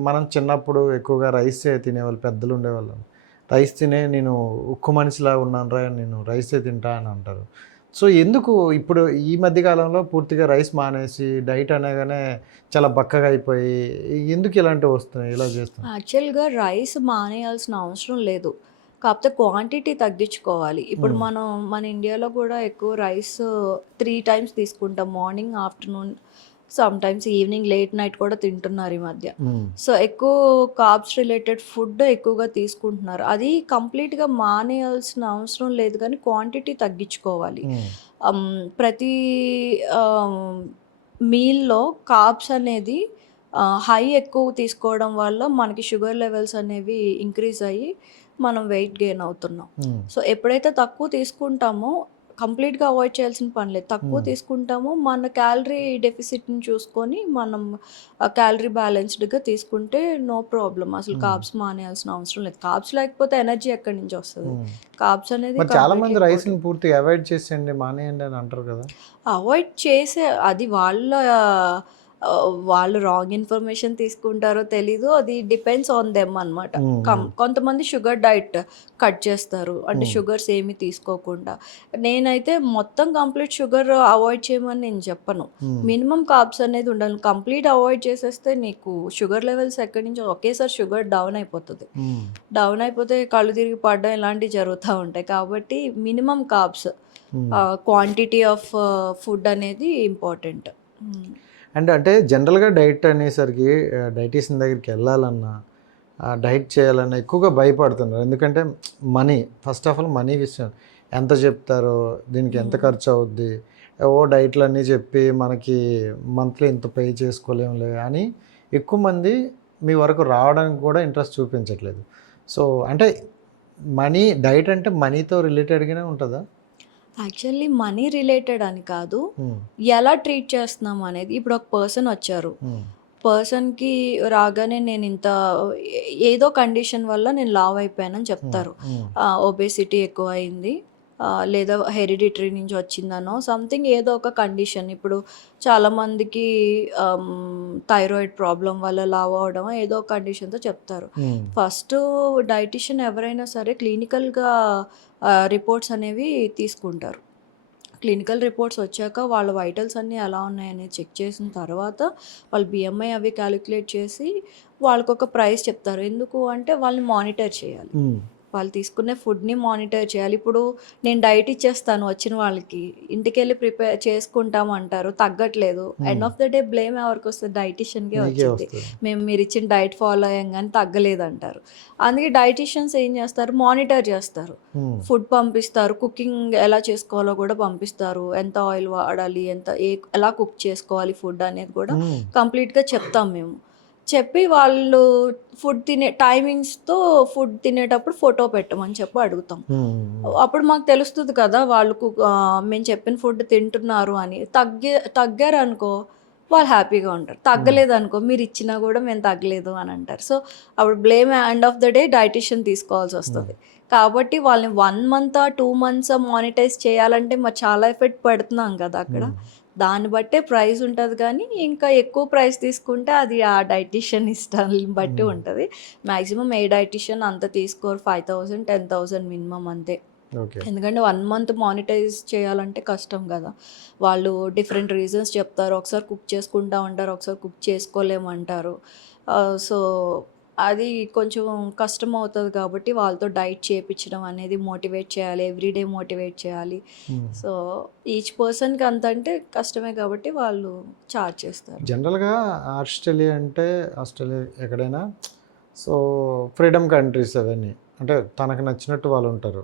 మనం చిన్నప్పుడు ఎక్కువగా రైసే తినేవాళ్ళు, పెద్దలు ఉండేవాళ్ళు. రైస్ తినే నేను ఉక్కు మనిషిలా ఉన్నాను రా, నేను రైసే తింటా అని అంటారు. సో ఎందుకు ఇప్పుడు ఈ మధ్య కాలంలో పూర్తిగా రైస్ మానేసి డైట్ అనగానే చాలా బక్కగా అయిపోయి ఎందుకు ఇలాంటివి వస్తున్నాయి, ఇలా చేస్తున్నాయి? యాక్చువల్‌గా రైస్ మానేయాల్సిన అవసరం లేదు. కాపోతే క్వాంటిటీ తగ్గించుకోవాలి. ఇప్పుడు మనం మన ఇండియాలో కూడా ఎక్కువ రైస్ 3 టైమ్స్ తీసుకుంటాం. Morning, afternoon, sometimes evening late night కూడా తింటున్నారు ఈ మధ్య. ఉమ్, సో, ఎక్కువ కార్బ్స్ రిలేటెడ్ ఫుడ్ ఎక్కువగా తీసుకుంటున్నారు. అది కంప్లీట్‌గా మానేయాల్సిన అవసరం లేదు కానీ క్వాంటిటీ తగ్గించుకోవాలి. ఉమ్, ప్రతి ఆహ్, మీల్‌లో కార్బ్స్ అనేది హై ఎక్కువ తీసుకోవడం వల్ల మనకి షుగర్ లెవెల్స్ అనేవి ఇంక్రీజ్ అయ్యి మనం వెయిట్ గెయిన్ అవుతున్నాం. ఉమ్, సో, ఎప్పుడైతే తక్కువ తీసుకుంటామో కంప్లీట్‌గా అవాయిడ్ చేయాల్సిన పని లేదు. తక్కువ తీసుకుంటామో మన క్యాలరీ డెఫిసిట్‌ని చూసుకొని మనం క్యాలరీ బ్యాలెన్స్డ్‌గా తీసుకుంటే నో ప్రాబ్లమ్. అసలు కార్బ్స్ మానేయాల్సిన అవసరం లేదు. కార్బ్స్ లేకపోతే ఎనర్జీ ఎక్కడి నుంచి వస్తది? ఉమ్. కార్బ్స్ అనేది మరి చాలా కంప్లీట్‌లీ మంది రైస్ని ఇంపార్టెంట్. పూర్తిగా అవాయిడ్ చేసేయండి, మానేయండి అని అంటారు కదా. అవాయిడ్ చేసే అది వాళ్ళు రాంగ్ ఇన్ఫర్మేషన్ తీసుకుంటారో తెలీదు. అది డిపెండ్స్ ఆన్ దెమ్ అనమాట. కొంతమంది షుగర్ డైట్ కట్ చేస్తారు. అంటే షుగర్స్ ఏమి తీసుకోకుండా. నేనైతే మొత్తం కంప్లీట్ షుగర్ అవాయిడ్ చేయమని నేను చెప్పను. మినిమం కార్బ్స్ అనేది ఉండాలి. కంప్లీట్ అవాయిడ్ చేసేస్తే నీకు షుగర్ లెవెల్స్ ఎక్కడి నుంచో ఒకేసారి షుగర్ డౌన్ అయిపోతది. డౌన్ అయిపోతే కళ్ళు తిరిగి పడడం ఇలాంటివి జరుగుతూ ఉంటాయి. కాబట్టి minimum carbs, quantity of food అనేది ఇంపార్టెంట్. అండ్ అంటే జనరల్గా డైట్ అనేసరికి డైటీషియన్ దగ్గరికి వెళ్ళాలన్నా డైట్ చేయాలన్నా ఎక్కువగా భయపడుతున్నారు. ఎందుకంటే ఫస్ట్ ఆఫ్ ఆల్ మనీ విషయం ఎంత చెప్తారో, దీనికి ఎంత ఖర్చు అవుద్ది, డైట్లు అన్నీ చెప్పి మనకి మంత్లీ ఇంత పే చేసుకోలేములే అని ఎక్కువ మంది మీ వరకు రావడానికి కూడా ఇంట్రెస్ట్ చూపించట్లేదు. సో అంటే డైట్ అంటే మనీతో రిలేటెడ్గానే ఉంటుందా? యాక్చువల్లీ మనీ రిలేటెడ్ అని కాదు, ఉమ్, ఎలా ట్రీట్ చేస్తున్నాం అనేది. ఇప్పుడు ఒక పర్సన్ వచ్చారు, ఉమ్, పర్సన్‌కి రాగానే నేను ఇంత ఏదో కండిషన్ వల్ల నేను లావు అయిపోయానని ఉమ్, చెప్తారు. ఉమ్, ఒబేసిటీ ఎక్కువయింది, లేదా హెరిడిటరీ నుంచి వచ్చిందనో సంథింగ్ ఏదో ఒక కండిషన్. ఇప్పుడు చాలామందికి థైరాయిడ్ ప్రాబ్లం వల్ల లావు అవ్వడం ఏదో ఒక కండిషన్‌తో చెప్తారు. ఉమ్, ఫస్టు డైటీషియన్ ఎవరైనా సరే క్లినికల్‌గా రిపోర్ట్స్ అనేవి తీసుకుంటారు. క్లినికల్ రిపోర్ట్స్ వచ్చాక వాళ్ళ వైటల్స్ అన్నీ ఎలా ఉన్నాయనేది చెక్ చేసిన తర్వాత వాళ్ళు బిఎంఐ అవి క్యాలిక్యులేట్ చేసి వాళ్ళకొక ప్రైస్ చెప్తారు. ఎందుకు అంటే వాళ్ళని మానిటర్ చేయాలి. ఉమ్, వాళ్ళు తీసుకునే ఫుడ్‌ని మానిటర్ చేయాలి. ఇప్పుడు నేను డైట్ ఇచ్చేస్తాను వచ్చిన వాళ్ళకి, ఇంటికెళ్ళి ప్రిపేర్ చేసుకుంటామంటారు, తగ్గట్లేదు. End um, of the day blame ఎవరికొస్తది? డైటీషియన్‌కే నీకే వచ్చిద్ది. వస్తుంది. మీరిచ్చిన డైట్ ఫాలో అయ్యాం గానీ తగ్గలేదంటారు. అందుకే డైటీషియన్స్ ఏం చేస్తారు? మానిటర్ చేస్తారు. ఉమ్, ఫుడ్ పంపిస్తారు. కుకింగ్ ఎలా చేసుకోవాలో కూడా పంపిస్తారు. ఎంత ఆయిల్ వాడాలి, ఎలా కుక్ చేసుకోవాలి ఫుడ్ అనేది కూడా ఉమ్, కంప్లీట్‌గా చెప్తాం మేము. చెప్పి వాళ్ళు ఫుడ్ తినే టైమింగ్స్‌తో ఫుడ్ తినేటప్పుడు ఫోటో పెట్టమని చెప్పి అడుగుతాం. ఉమ్, అప్పుడు మాకు తెలుస్తది కదా! వాళ్ళు మేము చెప్పిన ఫుడ్ తింటున్నారు అని. తగ్గారనుకో వాళ్ళు హ్యాపీగా ఉంటారు. ఉమ్, తగ్గలేదనుకో మీరిచ్చినా గూడా మేము తగ్గలేదు అని అంటారు. సో, అప్పుడు blame end of the day dietitian um, తీసుకోవాల్సొస్తది. కాబట్టి వాళ్ళని 1 మంతా, 2 మంత్సా మానిటైజ్ చేయాలంటే మరి చాలా ఎఫర్ట్ పెడుతున్నాం కదా అక్కడ. ఉమ్, దాన్ని బట్టే ప్రైస్ ఉంటది కానీ, ఇంకా ఎక్కువ ప్రైస్ తీసుకుంటే అది ఆ డైటీషియన్ ఇష్టాలను బట్టి ఉమ్, ఉంటది. మాక్సిమం ఏ డైటీషియన్ అంత తీసుకోరు. 5,000, 10,000 మినిమమ్ అంతే. ఓకే. ఎందుకంటే 1 మంత్ మానిటైజ్ చేయాలంటే కష్టం గదా! వాళ్ళు డిఫరెంట్ రీజన్స్ చెప్తారు. ఒకసారి కుక్ చేసుకుంటా ఉంటారు, ఒకసారి కుక్ చేసుకోలేమంటారు. సో, అది కొంచెం కష్టమవుతది కాబట్టి వాళ్ళతో డైట్ చేపిచ్చడం అనేది మోటివేట్ చేయాలి. ఎవ్రీడే మోటివేట్ చేయాలి. ఉమ్. సో, ఈచ్ పర్సన్‌కి అంతంటే కష్టమే కాబట్టి వాళ్ళు చార్జ్ చేస్తారు. జనరల్గా ఆస్ట్రేలియా అంటే ఆస్ట్రేలియా ఎక్కడైనా సో ఫ్రీడమ్ కంట్రీస్ అవన్నీ అంటే తనకు నచ్చినట్టు వాళ్ళు ఉంటారు.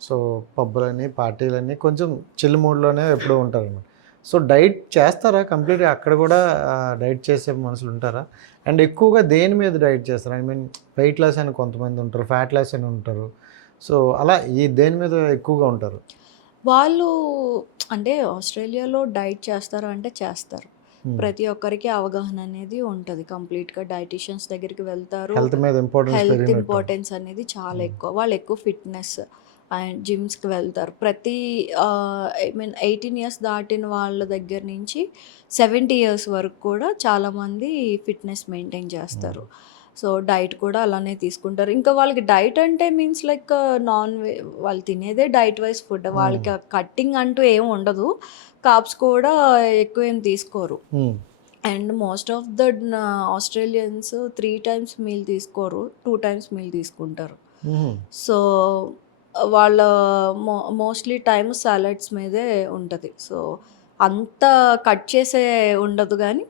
సో పబ్బులని పార్టీలని కొంచెం చిల్ మూడ్లోనే ఎప్పుడూ ఉంటారు అన్నమాట. సో డైట్ చేస్తారా కంప్లీట్గా అక్కడ కూడా? డైట్ చేసే మనుషులు ఉంటారా? అండ్ ఎక్కువగా దేని మీద డైట్ చేస్తారు? ఐ మీన్ వెయిట్ లాస్ అని కొంతమంది ఉంటారు, ఫ్యాట్ లాస్ అని ఉంటారు. సో అలా దేని మీద ఎక్కువగా ఉంటారు? వాళ్ళు అంటే ఆస్ట్రేలియాలో డైట్ చేస్తారా అంటే చేస్తారు. Hmm. ప్రతి ఒక్కరికి అవగాహన అనేది ఉంటది. కంప్లీట్‌గా డైటీషియన్స్ దగ్గరికి వెళ్తారు. హెల్త్ మీద ఇంపార్టెన్స్ హెల్త్ పెరిగినట్టు. ఇంపార్టెన్స్ అనేది చాలా Hmm. ఎక్కువ. వాళ్ళు ఎక్కువ ఫిట్‌నెస్ అండ్ జిమ్స్‌కి వెళ్తారు. ఐ మీన్ 18 ఇయర్స్ దాటిన వాళ్ళ దగ్గర నుంచి 70 ఇయర్స్ వరకు కూడా చాలామంది ఫిట్‌నెస్ మెయింటైన్ చేస్తారు. సో, డైట్ కూడా అలానే తీసుకుంటారు. ఇంకా వాళ్ళకి డైట్ అంటే మీన్స్ లైక్ నాన్ వె వాళ్ళు తినేదే డైట్ వైస్ ఫుడ్. వాళ్ళకి కట్టింగ్ అంటూ ఏమి ఉండదు. కార్బ్స్ కూడా ఎక్కువేం తీసుకోరు. Hmm. And most of the Australians 3 times meal తీసుకోరు. 2 టైమ్స్ మీల్ తీసుకుంటారు. Hmm. సో, వాళ్ళ మోస్ట్‌లీ టైమ్ సాలడ్స్ మీదే ఉంటది. సో, అంత కట్ చేసే ఉండదు గానీ,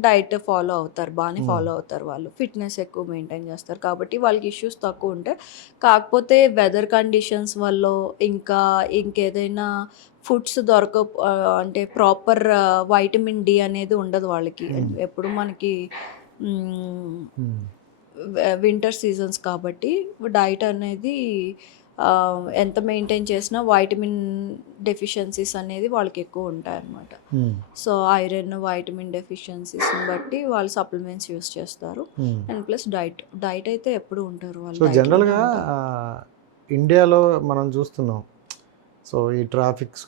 డైట్ ఫాలో అవుతారు. బానే Hmm. ఫాలో అవుతారు వాళ్ళు. ఫిట్‌నెస్ ఎక్కువ మెయింటైన్ చేస్తారు. కాబట్టి వాళ్ళకి ఇష్యూస్ తక్కువుంటాయి. కాకపోతే వెదర్ కండిషన్స్ వల్లో, ఇంకా ఇంకేదైనా ఫుడ్స్ అంటే ప్రాపర్ వైటమిన్ డి అనేది ఉండదు వాళ్ళకి. Hmm. ఎప్పుడు మనకి హ్మ్. Hmm. వింటర్ సీజన్స్ కాబట్టి డైట్ అనేది ఎంత మెయింటైన్ చేసినా వైటమిన్ డెఫిషియన్సీస్ అనేది వాళ్ళకి ఎక్కువ ఉంటాయన్నమాట. Hmm. సో, ఐరన్, వైటమిన్ డెఫిషియన్సీస్‌ని బట్టి వాళ్ళు సప్లిమెంట్స్ యూజ్ చేస్తారు. Hmm. అండ్ ప్లస్ డైట్ అయితే ఎప్పుడూ ఉంటారు. వాళ్ళు సో డైట్‌లోనే జనరల్గా ఉంటారు. ఇండియాలో మనం చూస్తున్నాం. సో ఈ ట్రాఫిక్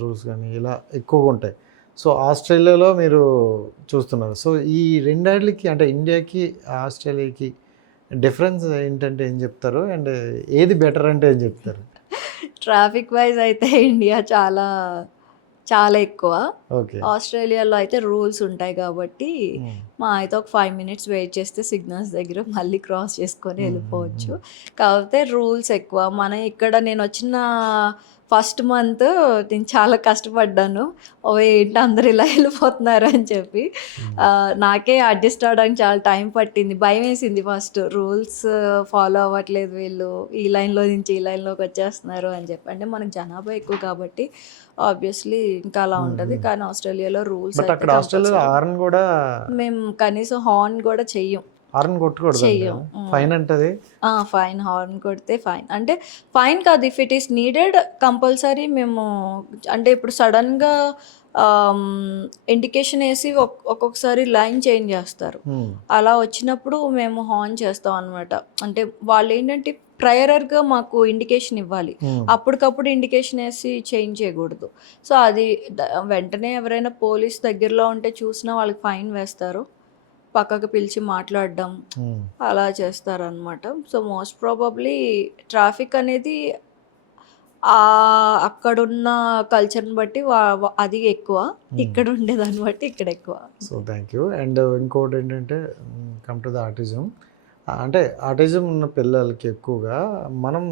రూల్స్ కానీ ఇలా ఎక్కువగా ఉంటాయి. సో ఆస్ట్రేలియాలో మీరు చూస్తున్నారు. సో ఈ రెండాటికి అంటే ఇండియాకి ఆస్ట్రేలియాకి డిఫరెన్స్ ఏంటంటే ఏం చెప్తారు? అండ్ ఏది బెటర్ అంటే ఏం చెప్తారు? ట్రాఫిక్ వైస్ అయితే ఇండియా చాలా, చాలా ఎక్కువ. ఓకే. ఆస్ట్రేలియాలో అయితే రూల్స్ ఉంటాయి కాబట్టి, అయితే ఒక 5 మినిట్స్ వెయిట్ చేస్తే సిగ్నల్స్ దగ్గర మళ్ళీ క్రాస్ చేసుకొని వెళ్ళిపోవచ్చు. కాకపోతే రూల్స్ ఎక్కువ. నేనొచ్చిన ఫస్ట్ మంత్ నేను చాలా కష్టపడ్డాను. ఓహ్! ఏంటి అందరూ ఇలా వెళ్ళిపోతున్నారు అని చెప్పి. నాకే అడ్జస్ట్ అవ్వడానికి చాలా టైం పట్టింది. భయమేసింది ఫస్ట్. రూల్స్ ఫాలో అవ్వట్లేదు వీళ్ళు. ఈ లైన్‌లో నుంచి ఈ లైన్‌లోకి వచ్చేస్తున్నారు అని చెప్పి. అంటే మనకు జనాభా ఎక్కువ కాబట్టి ఆబ్వియస్లీ ఇంకా అలా ఉంటది. కానీ ఆస్ట్రేలియాలో రూల్స్ బట్ అయితే అక్కడ ఆస్ట్రేలియాలో కంపల్సరీ. హార్న్ కూడా మేము కనీసం హార్న్ గూడా చెయ్యం. హార్న్ కొట్టకూడదు, చెయ్యం. ఫైన్ అంటది. ఫైన్, హార్న్ కొడితే ఫైన్. అంటే ఫైన్ కాదు, if it is needed compulsory మేము, అంటే ఇప్పుడు సడన్గా ఇండికేషన్ వేసి ఒక్కొక్కసారి లైన్ చేంజ్ చేస్తారు. అలా వచ్చినప్పుడు మేము హార్న్ చేస్తాం అనమాట. అంటే వాళ్ళు ఏంటంటే ప్రయరర్గా మాకు ఇండికేషన్ ఇవ్వాలి, అప్పటికప్పుడు ఇండికేషన్ వేసి చేంజ్ చేయకూడదు. సో అది వెంటనే ఎవరైనా పోలీస్ దగ్గరలో ఉంటే చూసినా వాళ్ళకి ఫైన్ వేస్తారు, పక్కకు పిలిచి మాట్లాడడం అలా చేస్తారనమాట. సో మోస్ట్ ప్రాబబ్లీ ట్రాఫిక్ అనేది అక్కడున్న కల్చర్ని బట్టి అది ఎక్కువ, ఇక్కడ ఉండేదాన్ని బట్టి ఇక్కడ ఎక్కువ. So thank you. అండ్ ఇంకోటి ఏంటంటే కమ్ టు ద ఆటిజం. అంటే ఆటిజం ఉన్న పిల్లలకి ఎక్కువగా మనం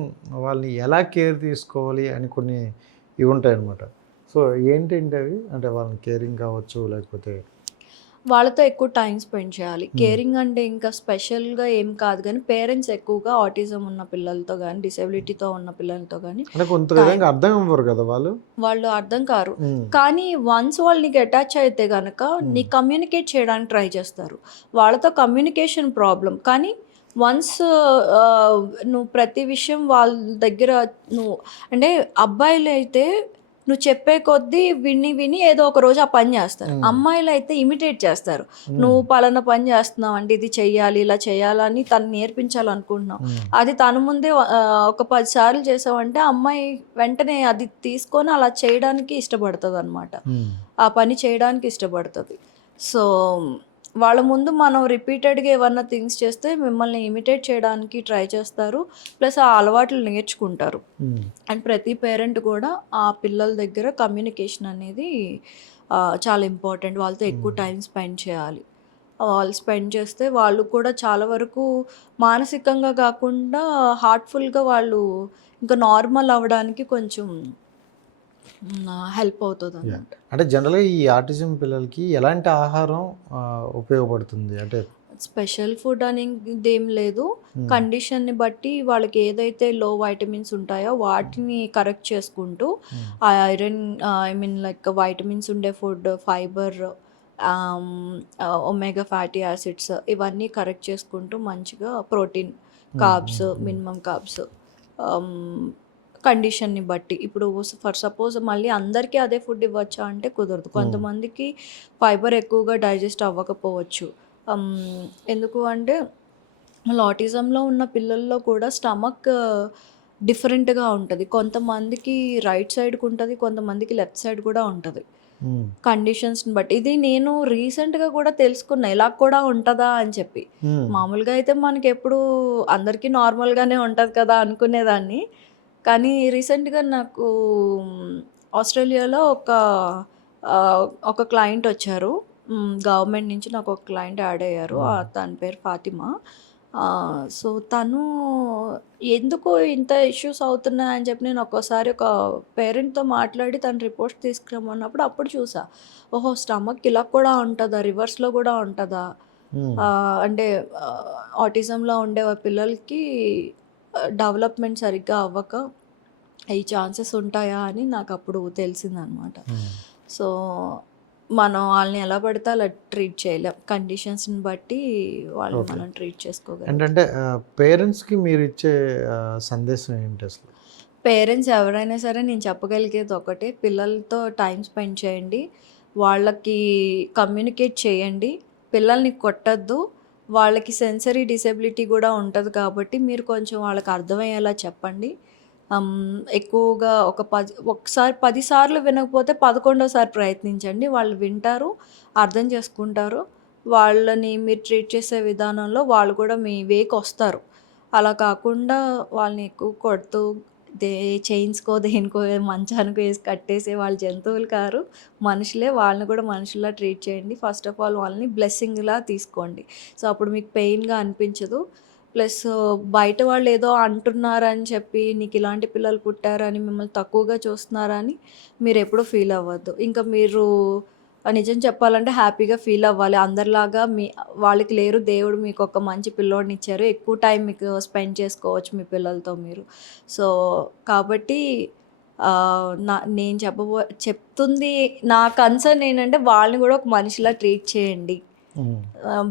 వాళ్ళని ఎలా కేర్ తీసుకోవాలి అని కొన్ని ఇవి ఉంటాయి అన్నమాట. సో ఏంటంటే అవి, అంటే వాళ్ళని కేరింగ్ కావచ్చు, లేకపోతే వాళ్ళతో ఎక్కువ టైం స్పెండ్ చేయాలి. కేరింగ్ అంటే ఇంకా స్పెషల్గా ఏం కాదు, కానీ పేరెంట్స్ ఎక్కువగా ఆటిజం ఉన్న పిల్లలతో కానీ డిసేబిలిటీతో ఉన్న పిల్లలతో కానీ అంటే కొంత విధంగా అర్థం అవ్వరు కదా వాళ్ళు అర్థం కారు. కానీ వన్స్ వాళ్ళు నీకు అటాచ్ అయితే కనుక నీ కమ్యూనికేట్ చేయడానికి ట్రై చేస్తారు. వాళ్ళతో కమ్యూనికేషన్ ప్రాబ్లం, కానీ వన్స్ నువ్వు ప్రతి విషయం వాళ్ళ దగ్గర నువ్వు, అంటే అబ్బాయిలు అయితే నువ్వు చెప్పే కొద్దీ విని విని ఏదో ఒక రోజు ఆ పని చేస్తారు. అమ్మాయిలు అయితే ఇమిటేట్ చేస్తారు. నువ్వు పలానా పని చేస్తున్నావు అంటే ఇది చెయ్యాలి, ఇలా చేయాలని తను నేర్పించాలనుకుంటున్నావు. అది తన ముందే ఒక 10 సార్లు చేసావంటే అమ్మాయి వెంటనే అది తీసుకొని అలా చేయడానికి ఇష్టపడుతుంది అనమాట, ఆ పని చేయడానికి ఇష్టపడుతుంది. సో వాళ్ళ ముందు మనం రిపీటెడ్గా ఏమన్నా థింగ్స్ చేస్తే మిమ్మల్ని ఇమిటేట్ చేయడానికి ట్రై చేస్తారు, ప్లస్ ఆ అలవాట్లు నేర్చుకుంటారు. అండ్ ప్రతి పేరెంట్ కూడా ఆ పిల్లల దగ్గర కమ్యూనికేషన్ అనేది చాలా ఇంపార్టెంట్. వాళ్ళతో ఎక్కువ టైం స్పెండ్ చేయాలి. వాళ్ళు స్పెండ్ చేస్తే వాళ్ళు కూడా చాలా వరకు మానసికంగా కాకుండా హార్ట్ఫుల్గా వాళ్ళు ఇంకా నార్మల్ అవ్వడానికి కొంచెం హెల్ప్ అవుతుంది అన్నమాట. అంటే జనరల్గా ఈ ఆటిజం పిల్లలకి ఎలాంటి ఆహారం ఉపయోగపడుతుంది? అంటే స్పెషల్ ఫుడ్ అని ఇదేం లేదు, కండిషన్ని బట్టి వాళ్ళకి ఏదైతే లో వైటమిన్స్ ఉంటాయో వాటిని కరెక్ట్ చేసుకుంటూ ఆ iron, I mean like vitamins ఉండే food, fibre, omega fatty acids ఇవన్నీ కరెక్ట్ చేసుకుంటూ మంచిగా ప్రోటీన్, కార్బ్స్, మినిమం కార్బ్స్ కండిషన్ని బట్టి. ఇప్పుడు ఫర్ సపోజ్ మళ్ళీ అందరికీ అదే ఫుడ్ ఇవ్వచ్చా అంటే కుదరదు. కొంతమందికి ఫైబర్ ఎక్కువగా డైజెస్ట్ అవ్వకపోవచ్చు. ఎందుకు అంటే ఆటిజంలో ఉన్న పిల్లల్లో కూడా స్టమక్ డిఫరెంట్గా ఉంటుంది. కొంతమందికి రైట్ సైడ్కి ఉంటుంది, కొంతమందికి లెఫ్ట్ సైడ్ కూడా ఉంటుంది, కండిషన్స్ని బట్టి. ఇది నేను రీసెంట్గా కూడా తెలుసుకున్నా ఇలా కూడా ఉంటుందా అని చెప్పి. మామూలుగా అయితే మనకి ఎప్పుడు అందరికీ నార్మల్గానే ఉంటుంది కదా అనుకునేదాన్ని, కానీ రీసెంట్గా నాకు ఆస్ట్రేలియాలో ఒక క్లయింట్ వచ్చారు, గవర్నమెంట్ నుంచి నాకు ఒక క్లయింట్ యాడ్ అయ్యారు. తన పేరు ఫాతిమా. సో తను ఎందుకు ఇంత ఇష్యూస్ అవుతున్నాయని చెప్పి నేను ఒక్కోసారి ఒక పేరెంట్తో మాట్లాడి తను రిపోర్ట్స్ తీసుకురమ్మన్నప్పుడు అప్పుడు చూసా, ఓహో స్టమక్ ఇలా కూడా ఉంటుందా, రివర్స్లో కూడా ఉంటుందా, అంటే ఆటిజంలో ఉండే పిల్లలకి డెవలప్మెంట్ సరిగ్గా అవ్వక ఈ ఛాన్సెస్ ఉంటాయా అని నాకు అప్పుడు తెలిసిందనమాట. సో మనం వాళ్ళని ఎలా పడితే అలా ట్రీట్ చేయలేం, కండిషన్స్ని బట్టి వాళ్ళు మనం ట్రీట్ చేసుకోగలం. ఏంటంటే పేరెంట్స్కి మీరు ఇచ్చే సందేశం ఏంటి అసలు? పేరెంట్స్ ఎవరైనా సరే నేను చెప్పగలిగేది ఒకటే, పిల్లలతో టైం స్పెండ్ చేయండి, వాళ్ళకి కమ్యూనికేట్ చేయండి, పిల్లల్ని కొట్టద్దు. వాళ్ళకి సెన్సరీ డిసేబిలిటీ కూడా ఉంటుంది కాబట్టి మీరు కొంచెం వాళ్ళకి అర్థమయ్యేలా చెప్పండి. ఎక్కువగా ఒకసారి 10 సార్లు వినకపోతే 11వ సారి ప్రయత్నించండి, వాళ్ళు వింటారు, అర్థం చేసుకుంటారు. వాళ్ళని మీరు ట్రీట్ చేసే విధానంలో వాళ్ళు కూడా మీ వేకి వస్తారు. అలా కాకుండా వాళ్ళని ఎక్కువ కొడుతూ చైన్స్కో దేనికో మంచానికో వేసి కట్టేసే వాళ్ళు జంతువులు కారు, మనుషులే. వాళ్ళని కూడా మనుషుల్లా ట్రీట్ చేయండి. ఫస్ట్ ఆఫ్ ఆల్ వాళ్ళని బ్లెస్సింగ్లా తీసుకోండి. సో అప్పుడు మీకు పెయిన్గా అనిపించదు. ప్లస్ బయట వాళ్ళు ఏదో అంటున్నారని చెప్పి నీకు ఇలాంటి పిల్లలు పుట్టారని మిమ్మల్ని తక్కువగా చూస్తున్నారని మీరు ఎప్పుడూ ఫీల్ అవ్వద్దు. ఇంకా మీరు నిజం చెప్పాలంటే హ్యాపీగా ఫీల్ అవ్వాలి. అందరిలాగా వాళ్ళకి లేరు, దేవుడు మీకు ఒక మంచి పిల్లోడిని ఇచ్చారు, ఎక్కువ టైం మీకు స్పెండ్ చేసుకోవచ్చు మీ పిల్లలతో మీరు. సో కాబట్టి నేను చెప్తుంది, నా కన్సర్న్ ఏంటంటే వాళ్ళని కూడా ఒక మనిషిలా ట్రీట్ చేయండి.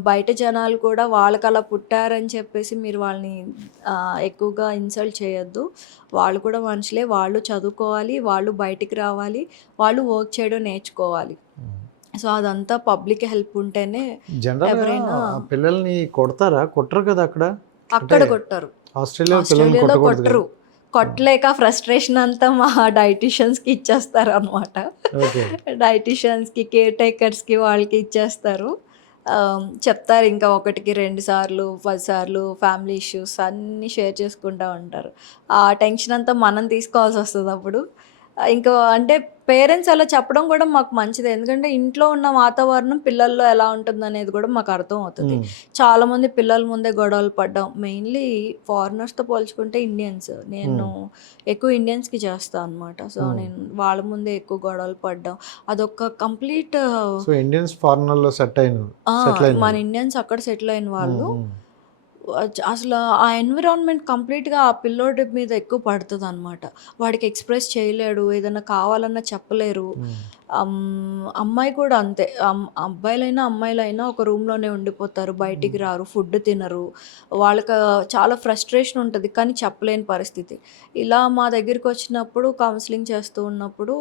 బయట జనాలు కూడా వాళ్ళకి అలా పుట్టారని చెప్పేసి మీరు వాళ్ళని ఎక్కువగా ఇన్సల్ట్ చేయొద్దు. వాళ్ళు కూడా మనుషులే, వాళ్ళు చదువుకోవాలి, వాళ్ళు బయటికి రావాలి, వాళ్ళు వర్క్ చేయడం నేర్చుకోవాలి. సో అదంతా పబ్లిక్ హెల్ప్ ఉంటేనే జనరల్గా ఎవరైనా. పిల్లల్ని కొడతారా? కొట్టరు కదా అక్కడ. అక్కడ కొట్టరు, ఆస్ట్రేలియాలో పిల్లల్ని ఆస్ట్రేలియాలో కొట్టకూడదు కదా. కొట్టరు. కొట్టలేక ఫ్రస్ట్రేషన్ అంతా మా డైటీషియన్స్కి ఇచ్చేస్తారు అనమాట. ఓకే. డైటీషియన్స్కి, కేర్ టేకర్స్కి వాళ్ళకి ఇచ్చేస్తారు. చెప్తారు ఇంకా 1కి 2 సార్లు 10 సార్లు ఫ్యామిలీ ఇష్యూస్ అన్నీ షేర్ చేసుకుంటూ ఉంటారు. ఆ టెన్షన్ అంతా మనం తీసుకోవాల్సి వస్తుంది అప్పుడు. ఇంకా అంటే పేరెంట్స్ అలా చెప్పడం కూడా మాకు మంచిదే. ఎందుకంటే ఇంట్లో ఉన్న వాతావరణం పిల్లల్లో ఎలా ఉంటుందనేది కూడా మాకు అర్థం అవుతుంది. చాలామంది పిల్లల ముందే గొడవలు పడ్డం, మెయిన్లీ ఫారినర్స్తో పోల్చుకుంటే ఇండియన్స్, నేను ఎక్కువ ఇండియన్స్కి చేస్తాను అనమాట. సో నేను వాళ్ళ ముందే ఎక్కువ గొడవలు పడ్డం, అదొక కంప్లీట్. సో ఇండియన్స్ ఫారినర్లో సెటిల్ మన ఇండియన్స్ అక్కడ సెటిల్ అయిన వాళ్ళు అసలు ఆ ఎన్విరాన్మెంట్ కంప్లీట్గా ఆ పిల్లోడి మీద ఎక్కువ పడుతుంది అనమాట. వాడికి ఎక్స్ప్రెస్ చేయలేడు, ఏదైనా కావాలన్నా చెప్పలేరు. అమ్మాయి కూడా అంతే, అబ్బాయిలైనా అమ్మాయిలైనా ఒక రూమ్లోనే ఉండిపోతారు, బయటికి రారు, ఫుడ్ తినరు. వాళ్ళకి చాలా ఫ్రస్ట్రేషన్ ఉంటుంది, కానీ చెప్పలేని పరిస్థితి. ఇలా మా దగ్గరికి వచ్చినప్పుడు కౌన్సిలింగ్ చేస్తూ ఉన్నప్పుడు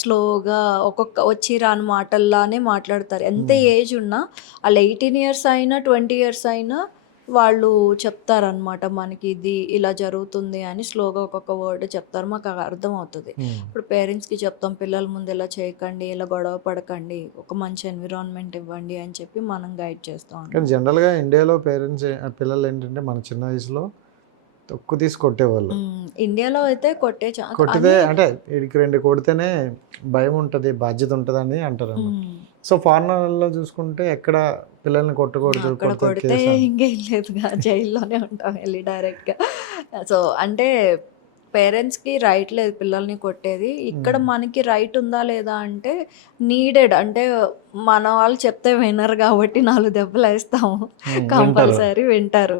స్లోగా ఒక్కొక్క వచ్చి రాని మాటల్లానే మాట్లాడతారు. ఎంత ఏజ్ ఉన్నా, వాళ్ళు 18 ఇయర్స్ అయినా 20 ఇయర్స్ అయినా వాళ్ళు చెప్తారనమాట, మనకి ఇది ఇలా జరుగుతుంది అని స్లోగా ఒక్కొక్క వర్డ్ చెప్తారు. మాకు అర్థం అవుతుంది. ఇప్పుడు పేరెంట్స్కి చెప్తాం, పిల్లల ముందు ఇలా చేయకండి, ఇలా గొడవ పడకండి, ఒక మంచి ఎన్విరాన్మెంట్ ఇవ్వండి అని చెప్పి మనం గైడ్ చేస్తాం. కానీ జనరల్గా ఇండియాలో పేరెంట్స్ పిల్లలు ఏంటంటే మన చిన్న వయసులో తొక్కు తీసి కొట్టేవాళ్ళు. ఇండియాలో అయితే కొట్టితే అంటే వీడికి 2 కొడితేనే భయం ఉంటుంది, బాధ్యత ఉంటుంది అని అంటారు. సో ఫారినర్లో చూసుకుంటే ఎక్కడ పిల్లల్ని కొట్టకూడదు, అక్కడ కొడితే ఇంకేం లేదుగా, జైల్లోనే ఉంటాం వెళ్ళి డైరెక్ట్గా. సో అంటే పేరెంట్స్కి రైట్ లేదు పిల్లల్ని కొట్టేది. ఇక్కడ మనకి రైట్ ఉందా లేదా అంటే నీడెడ్, అంటే మన వాళ్ళు చెప్తే వినరు కాబట్టి 4 దెబ్బలు వేస్తాము, కంపల్సరీ వింటారు.